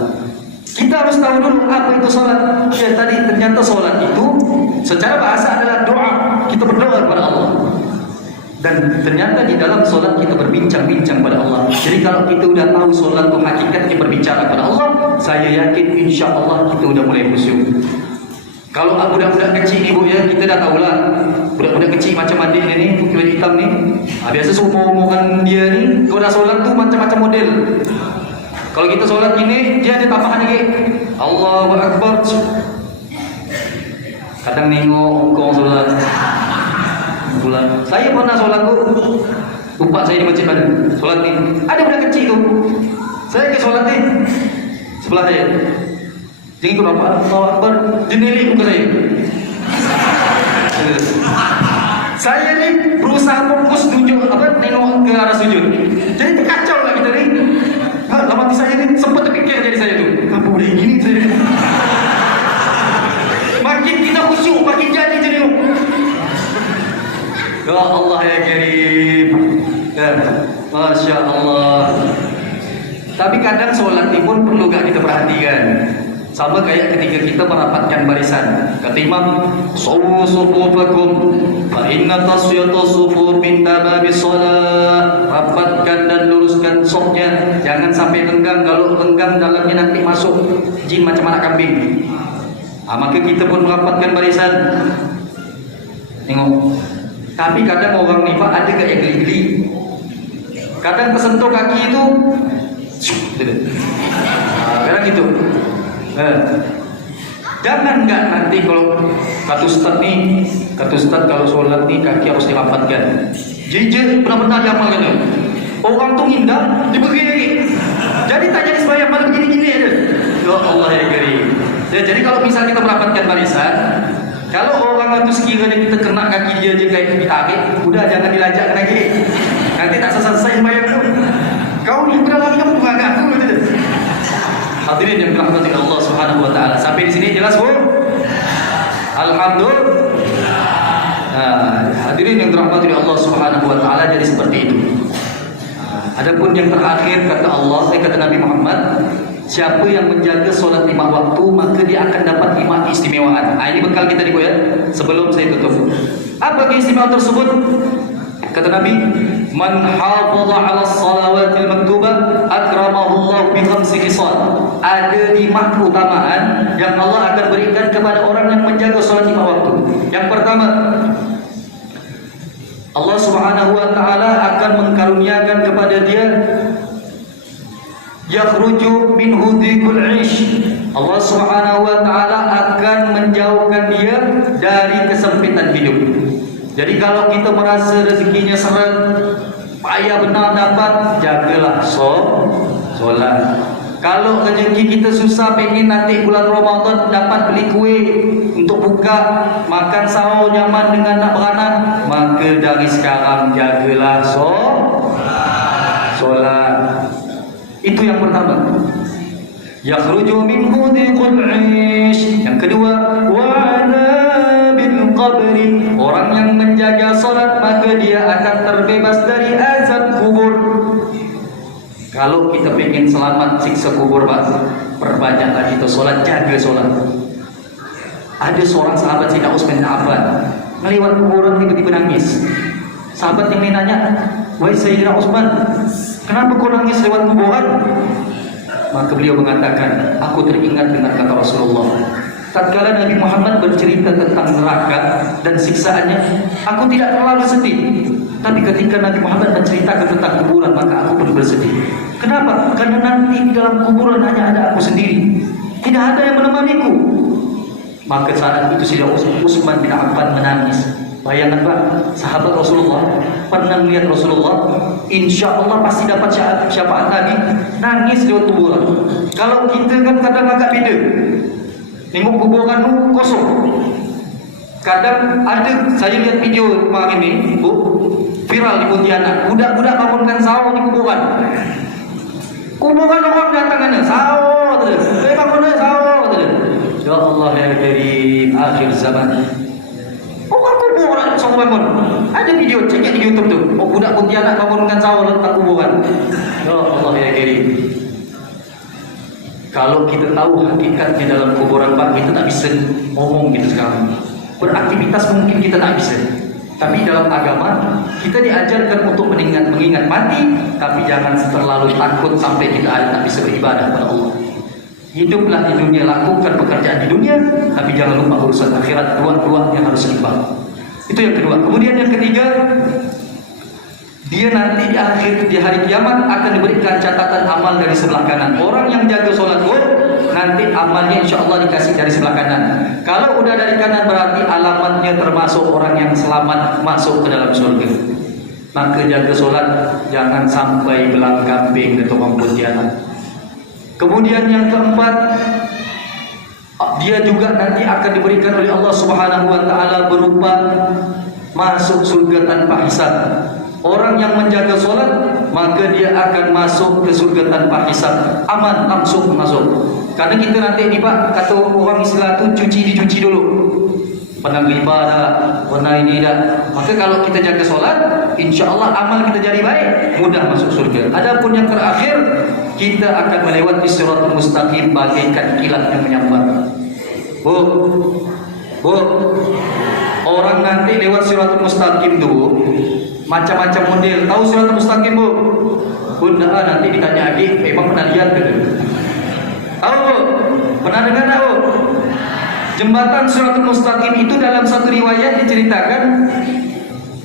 Kita harus tahu dulu apa itu solat. Ya, tadi ternyata solat itu secara bahasa adalah doa. Kita berdoa kepada Allah. Dan ternyata di dalam solat kita berbincang-bincang pada Allah. Jadi kalau kita udah tahu solat itu hakikatnya berbicara kepada Allah, saya yakin insya Allah kita udah mulai khusyuk. Kalau budak-budak kecil ni bu ya, kita dah tahulah budak-budak kecil macam adik ni, kulit hitam ni, biasa umur-umuran dia ni, kalau dah solat tu macam-macam model. Kalau kita solat gini, dia ada tambahan lagi, Allahu Akbar. Kadang nengok engkau solat. Saya pernah solat tu, lupa saya di masjid mana, solat ni, ada budak kecil tu, saya ke solat ni, sebelah saya. Jadi aku nampak Allahu Akbar, dia nelik muka saya. Saya ni berusaha fokus tunjuk tengok ke arah sujud. Jadi terkacau lah kita ni. Dalam hati saya ni sempat terfikir jadi saya tu. Apa boleh gini saya? Makin kita khusyuk, makin jadi tu. Ya Allah ya Karim. Masya Allah. Tapi kadang solat ni pun perlu gak kita perhatikan. Sama kayak ketika kita merapatkan barisan. Kata imam, "Sawwu sufufakum fa inna tasyata sufuf min tamabis shalah." Rapatkan dan luruskan safnya, jangan sampai renggang. Kalau renggang dalamnya nanti masuk jin macam anak kambing. Maka kita pun merapatkan barisan. Tengok. Tapi kadang orang ni Pak ada gak yang geli-geli. Kadang kesentuh kaki itu kadang gitu. Jangan enggak nanti kalau kata Ustaz kalau solat ni kaki harus dirapatkan. Jijik benar-benar diamalkan tu. Orang tu indah, dia pergi lagi. Jadi tak jadi sembahyang pada begini-gini aja. Ya Allah ya Karim. Jadi kalau misal kita merapatkan barisan, kalau orang itu sekiranya kita kena kaki dia je kayak ditarik, udah jangan dilajakkan lagi. Nanti tak selesai sembahyang tu. Kau ni benar lagi kamu agak aku gitu. Hadirin yang dirahmati Allah Subhanahu wa taala. Sampai di sini jelas, Bu? Alhamdulillah. Hadirin yang dirahmati Allah Subhanahu wa taala, jadi seperti itu. Adapun yang terakhir kata Allah, kata Nabi Muhammad, siapa yang menjaga solat 5 waktu maka dia akan dapat 5 keistimewaan. Ini bekal kita nih, Bu ya. Sebelum saya tutup. Apa keistimewaan tersebut? Kata Nabi, "Man hafaza 'ala shalawatil maktubah akramahu Allah bi 5 khisal." Ada 5 keutamaan yang Allah akan berikan kepada orang yang menjaga salat 5 waktu. Yang pertama, Allah Subhanahu wa taala akan mengkaruniakan kepada dia yakhruju min hudikul 'ish. Allah Subhanahu wa taala akan menjauhkan dia dari kesempitan hidup. Jadi kalau kita merasa rezekinya seret, payah benar dapat, jagalah solat. Kalau rezeki kita susah, pengen nanti bulan Ramadan dapat beli kuih untuk buka, makan sahur nyaman dengan anak beranak, maka dari sekarang jagalah solat. Itu yang pertama. Yakhruju min hudikul 'ish. Yang kedua, wa'ana bil qabri. Orang yang menjaga salat maka dia akan terbebas dari azab kubur. Kalau kita pengen selamat siksa kubur, Pak, perbanyaklah kita solat, jaga solat. Ada seorang sahabat Sayyidina Utsman bin Affan melewat kuburan tiba-tiba nangis. Sahabat yang lain nanya, "Wahai Sayyidina Utsman, kenapa kau nangis lewat kuburan?" Maka beliau mengatakan, "Aku teringat dengan kata Rasulullah. Tatkala Nabi Muhammad bercerita tentang neraka dan siksaannya, aku tidak terlalu sedih. Tapi ketika Nabi Muhammad menceritakan tentang kuburan, maka aku pun bersedih. Kenapa? Karena nanti di dalam kuburan hanya ada aku sendiri. Tidak ada yang menemaniku." Maka saat itu Sayyidina Utsman bin Affan menangis. Bayangkan, Pak, sahabat Rasulullah pernah melihat Rasulullah, insya Allah pasti dapat syafaat Nabi, nangis lewat kuburan. Kalau kita kan kadang agak beda. Tengok kuburan itu kosong. Kadang ada, saya lihat video kemarin ini, Bu, viral di Pontianak, budak-budak bangunkan sahur di kuburan. Kuburan orang datangannya sahur terus. Bangunnya sahur terus. Ya Allah ya Karim, akhir zaman. Bukan kuburan sahur bangun. Ada video, cek di YouTube tuh. Oh, budak Pontianak bangunkan sahur letak kuburan. Ya Allah ya Karim. Kalau kita tahu hakikatnya dalam kuburan Pak, kita tak bisa ngomong gitu sekarang. Beraktivitas mungkin kita tak bisa. Tapi dalam agama kita diajarkan untuk mengingat mati, tapi jangan terlalu takut sampai kita tak bisa beribadah kepada Allah. Hiduplah di dunia, lakukan pekerjaan di dunia, tapi jangan lupa urusan akhirat, dua-duanya harus seimbang. Itu yang kedua. Kemudian yang ketiga, dia nanti di hari kiamat akan diberikan catatan amal dari sebelah kanan. Orang yang jaga sholat nanti amalnya insya Allah dikasih dari sebelah kanan. Kalau udah dari kanan berarti alamatnya termasuk orang yang selamat masuk ke dalam surga. Maka jaga sholat, jangan sampai belang kambing ke tukang Pontianak. Kemudian yang keempat, dia juga nanti akan diberikan oleh Allah Subhanahu wa taala berupa masuk surga tanpa hisab. Orang yang menjaga sholat, maka dia akan masuk ke surga tanpa hisab. Aman, langsung masuk. Karena kita nanti ni Pak, kata orang istilah tu dicuci dulu. Pernah riba dah, pernah ini dah. Maka kalau kita jaga sholat, insya Allah amal kita jadi baik, mudah masuk surga. Adapun yang terakhir, kita akan melewati siratul mustaqim bagaikan kilat yang menyambar. Bu, orang nanti lewat siratul mustaqim tu macam-macam model. Tahu siratul mustaqim bu? Bunda nanti ditanya lagi, memang pernah lihat ke? Tahu bu? Pernah dengar tak bu? Jembatan siratul mustaqim itu dalam satu riwayat diceritakan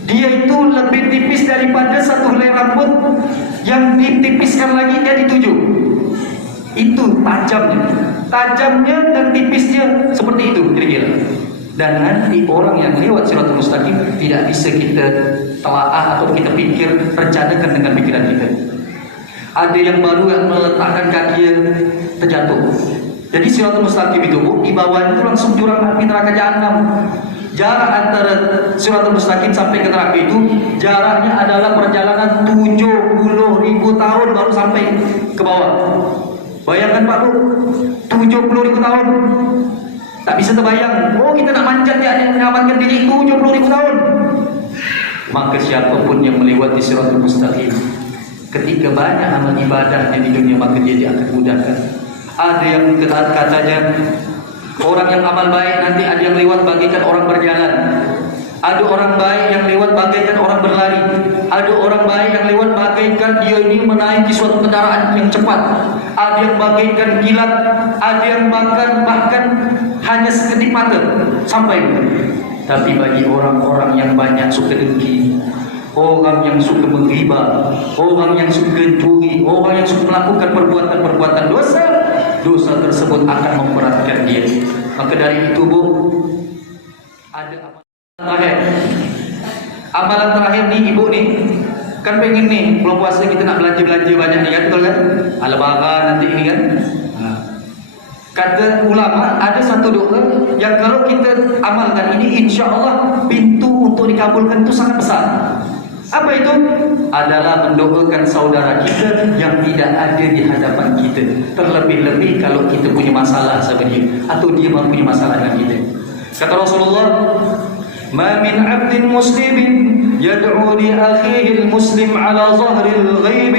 dia itu lebih tipis daripada satu helai rambut yang ditipiskan lagi dia dituju. Itu tajamnya dan tipisnya seperti itu kira-kira. Dan nanti orang yang lewat siratul mustaqim tidak bisa kita telaah atau kita pikir, rencanakan dengan pikiran kita. Ada yang baru yang meletakkan kaki terjatuh. Jadi siratul mustaqim itu di bawah itu langsung jurang api neraka jahanam. Jarak antara siratul mustaqim sampai ke neraka itu jaraknya adalah perjalanan 70.000 tahun baru sampai ke bawah. Bayangkan Pak Bu, 70.000 tahun. Tak bisa terbayang. Oh, kita nak manjat ya, menyelamatkan diri 70.000 tahun. Maka siapapun yang melewati siratul mustaqim, ketika banyak amal ibadahnya di dunia, maka dia akan mudahkan. Ada yang katanya orang yang amal baik nanti ada yang lewat bagaikan orang berjalan. Ada orang baik yang lewat bagaikan orang berlari. Ada orang baik yang lewat bagaikan dia ini menaiki suatu kendaraan yang cepat. Ada yang bagaikan kilat. Ada yang bahkan hanya sekedip mata sampai. Tapi bagi orang-orang yang banyak suka dengki, orang yang suka menggibah, orang yang suka curi, orang yang suka melakukan perbuatan-perbuatan dosa tersebut akan memberatkan dia. Maka dari itu Bu, ada amalan terakhir nih Ibu nih, kan pengen nih belum puasa kita nak belanja banyak nih kan, betul kan? Lebaran nanti ini kan. Kata ulama ada satu doa yang kalau kita amalkan ini, insya Allah pintu untuk dikabulkan itu sangat besar. Apa itu? Adalah mendoakan saudara kita yang tidak ada di hadapan kita. Terlebih-lebih kalau kita punya masalah sama dia, atau dia baru punya masalah dengan kita. Kata Rasulullah, "Ma min 'abdin muslimin yad'u li akhihi al-muslim 'ala zahri al-ghaib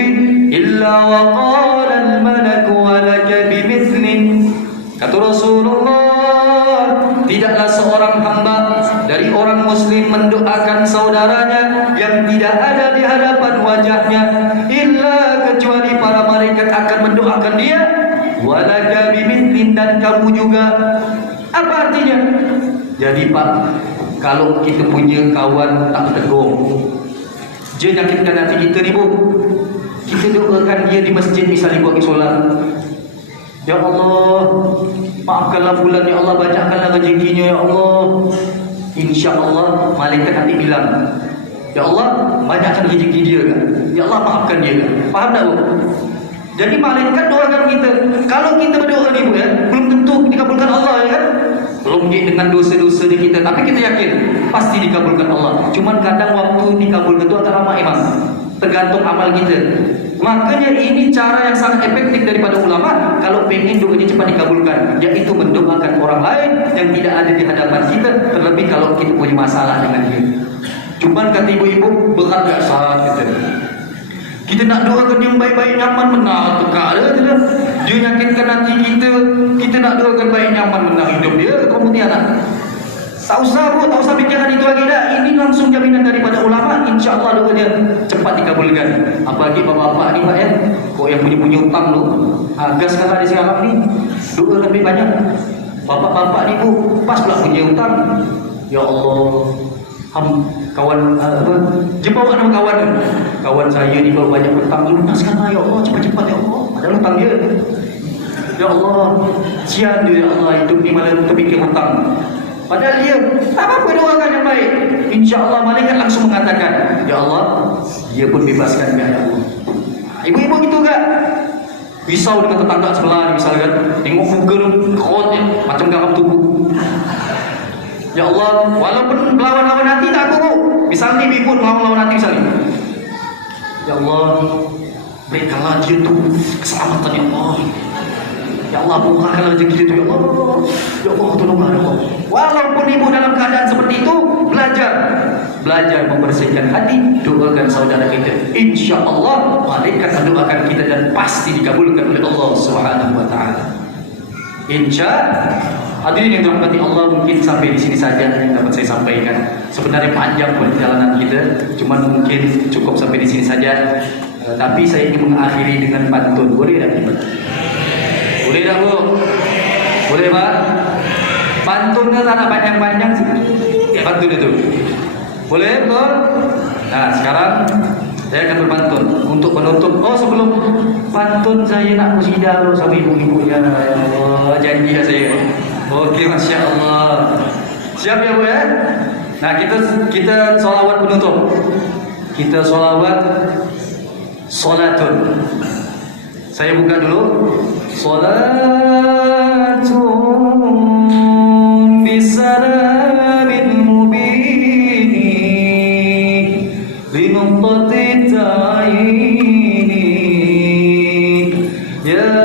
illa wa qala al-malak wa laka bimithlin." Kata Rasulullah, tidaklah seorang hamba dari orang muslim mendoakan saudaranya yang tidak ada di hadapan wajahnya, illa kecuali para malaikat akan mendoakan dia, walaka bimithlin, dan kamu juga. Apa artinya? Jadi Pak, kalau kita punya kawan tak tegur, dia nyakitkan hati kita ni Bu, kita doakan dia di masjid misalnya buat solat. Ya Allah, maafkanlah fulan, ya Allah, banyakkanlah rezekinya ya Allah. Insya Allah malaikat nanti bilang, ya Allah, banyakkan rezeki dia kan? Ya Allah, maafkan dia kan? Faham tak Bu? Jadi malaikat doakan kita. Kalau kita berdoa ni Bu ya, belum tentu dikabulkan Allah ya kan? Belum dengan dosa-dosa di kita, tapi kita yakin pasti dikabulkan Allah. Cuman kadang waktu dikabulkan itu agak lama emang, tergantung amal kita. Makanya ini cara yang sangat efektif daripada ulama kalau pengen doanya cepat dikabulkan, yaitu mendoakan orang lain yang tidak ada di hadapan kita, terlebih kalau kita punya masalah dengan dia. Cuman kata ibu-ibu, berat gak saat kita nak doakan yang baik-baik nyaman menang tekak dia. Dia nyakinkan hati kita nak doakan baik nyaman menang hidup dia. Kemudian anak tak usah pikiran itu lagi dah. Ini langsung jaminan daripada ulama, insya-Allah doa dia cepat dikabulkan. Apalagi bapak-bapak ni Pak ya, kok yang punya hutang tu, gaskanlah di sekarang ni, doa lebih banyak. Bapak-bapak ni Bu, pas pula punya hutang. Ya Allah, kawan dia bawa nama kawan saya ni bawa banyak hutang, lunaskanlah ya Allah, cepat-cepat ya Allah, ada hutang dia. Ya Allah, sian dia ya Allah, hidup ni malah terfikir hutang. Padahal dia apa-apa doakan yang baik, insya-Allah malaikat langsung mengatakan, ya Allah, dia pun bebaskan ya Allah. Ibu-ibu gitu gak? Risau dengan tetangga sebelah misalkan, tengok muka tu kerot macam garam tubuh. Ya Allah, walaupun melawan-lawan hati tak aku. Misalnya ibu melawan-lawan hati misalnya. Ya Allah, berikanlah dia tu keselamatan ya Allah. Ya Allah, bukakanlah rezeki dia tu ya Allah. Ya Allah, tolonglah ya Allah. Walaupun ibu dalam keadaan seperti itu, belajar membersihkan hati, doakan saudara kita. Insya-Allah malaikat akan doakan kita dan pasti dikabulkan oleh Allah Subhanahu wa taala. Hadirin yang dirahmati Allah, mungkin sampai di sini saja yang dapat saya sampaikan. Sebenarnya panjang perjalanan kita, cuma mungkin cukup sampai di sini saja. Tapi saya ingin mengakhiri dengan pantun. Boleh tak? Boleh tak Bu? Boleh Pak? Pantunnya tak ada panjang-panjang sih. Pantun itu. Boleh betul? Nah sekarang saya akan berpantun untuk penutup. Oh sebelum pantun saya nak bersidah dulu sama ibu-ibu ya Allah, janji ya saya. Okey, Masya Allah. Siap ya Bu ya? Nah kita solawat penutup. Kita solawat solatun. Saya buka dulu. Solatun bisalamin mubini linuqtati ta'ini ya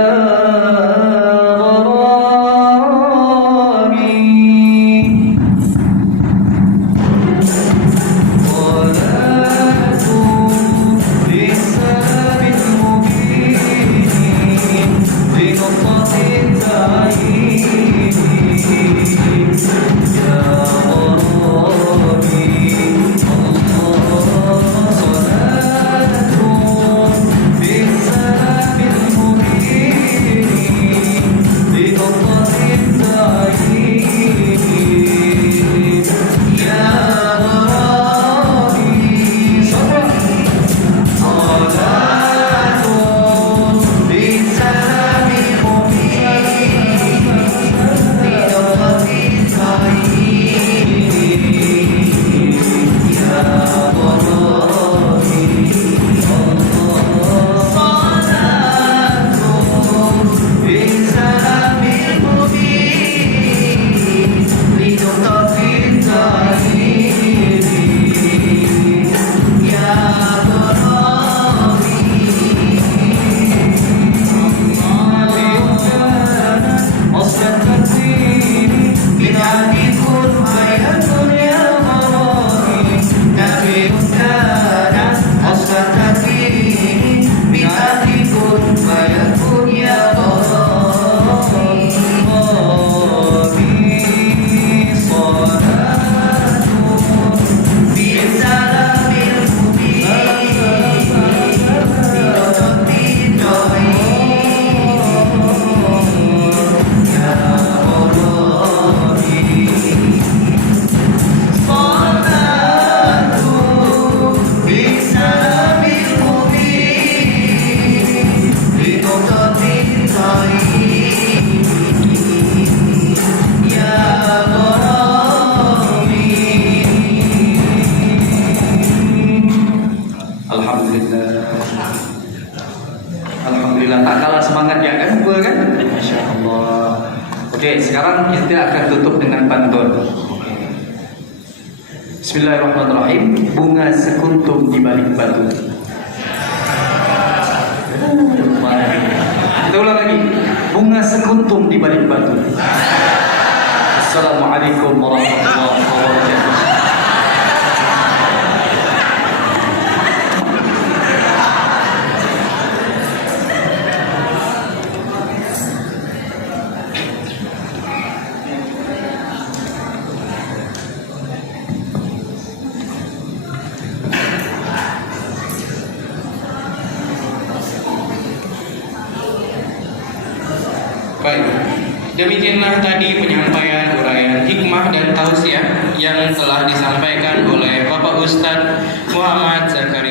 Alhamdulillah, tak kalah semangat ya kan, kan? Masya Allah. Oke, sekarang kita akan tutup dengan pantun. Bismillahirrahmanirrahim. Bunga sekuntum di balik batu. Kita ulang lagi. Bunga sekuntum di balik batu. Assalamualaikum warahmatullahi wabarakatuh. Baik, demikianlah tadi penyampaian uraian hikmah dan tausiah yang telah disampaikan oleh Bapak Ustadz Muhammad Zakaria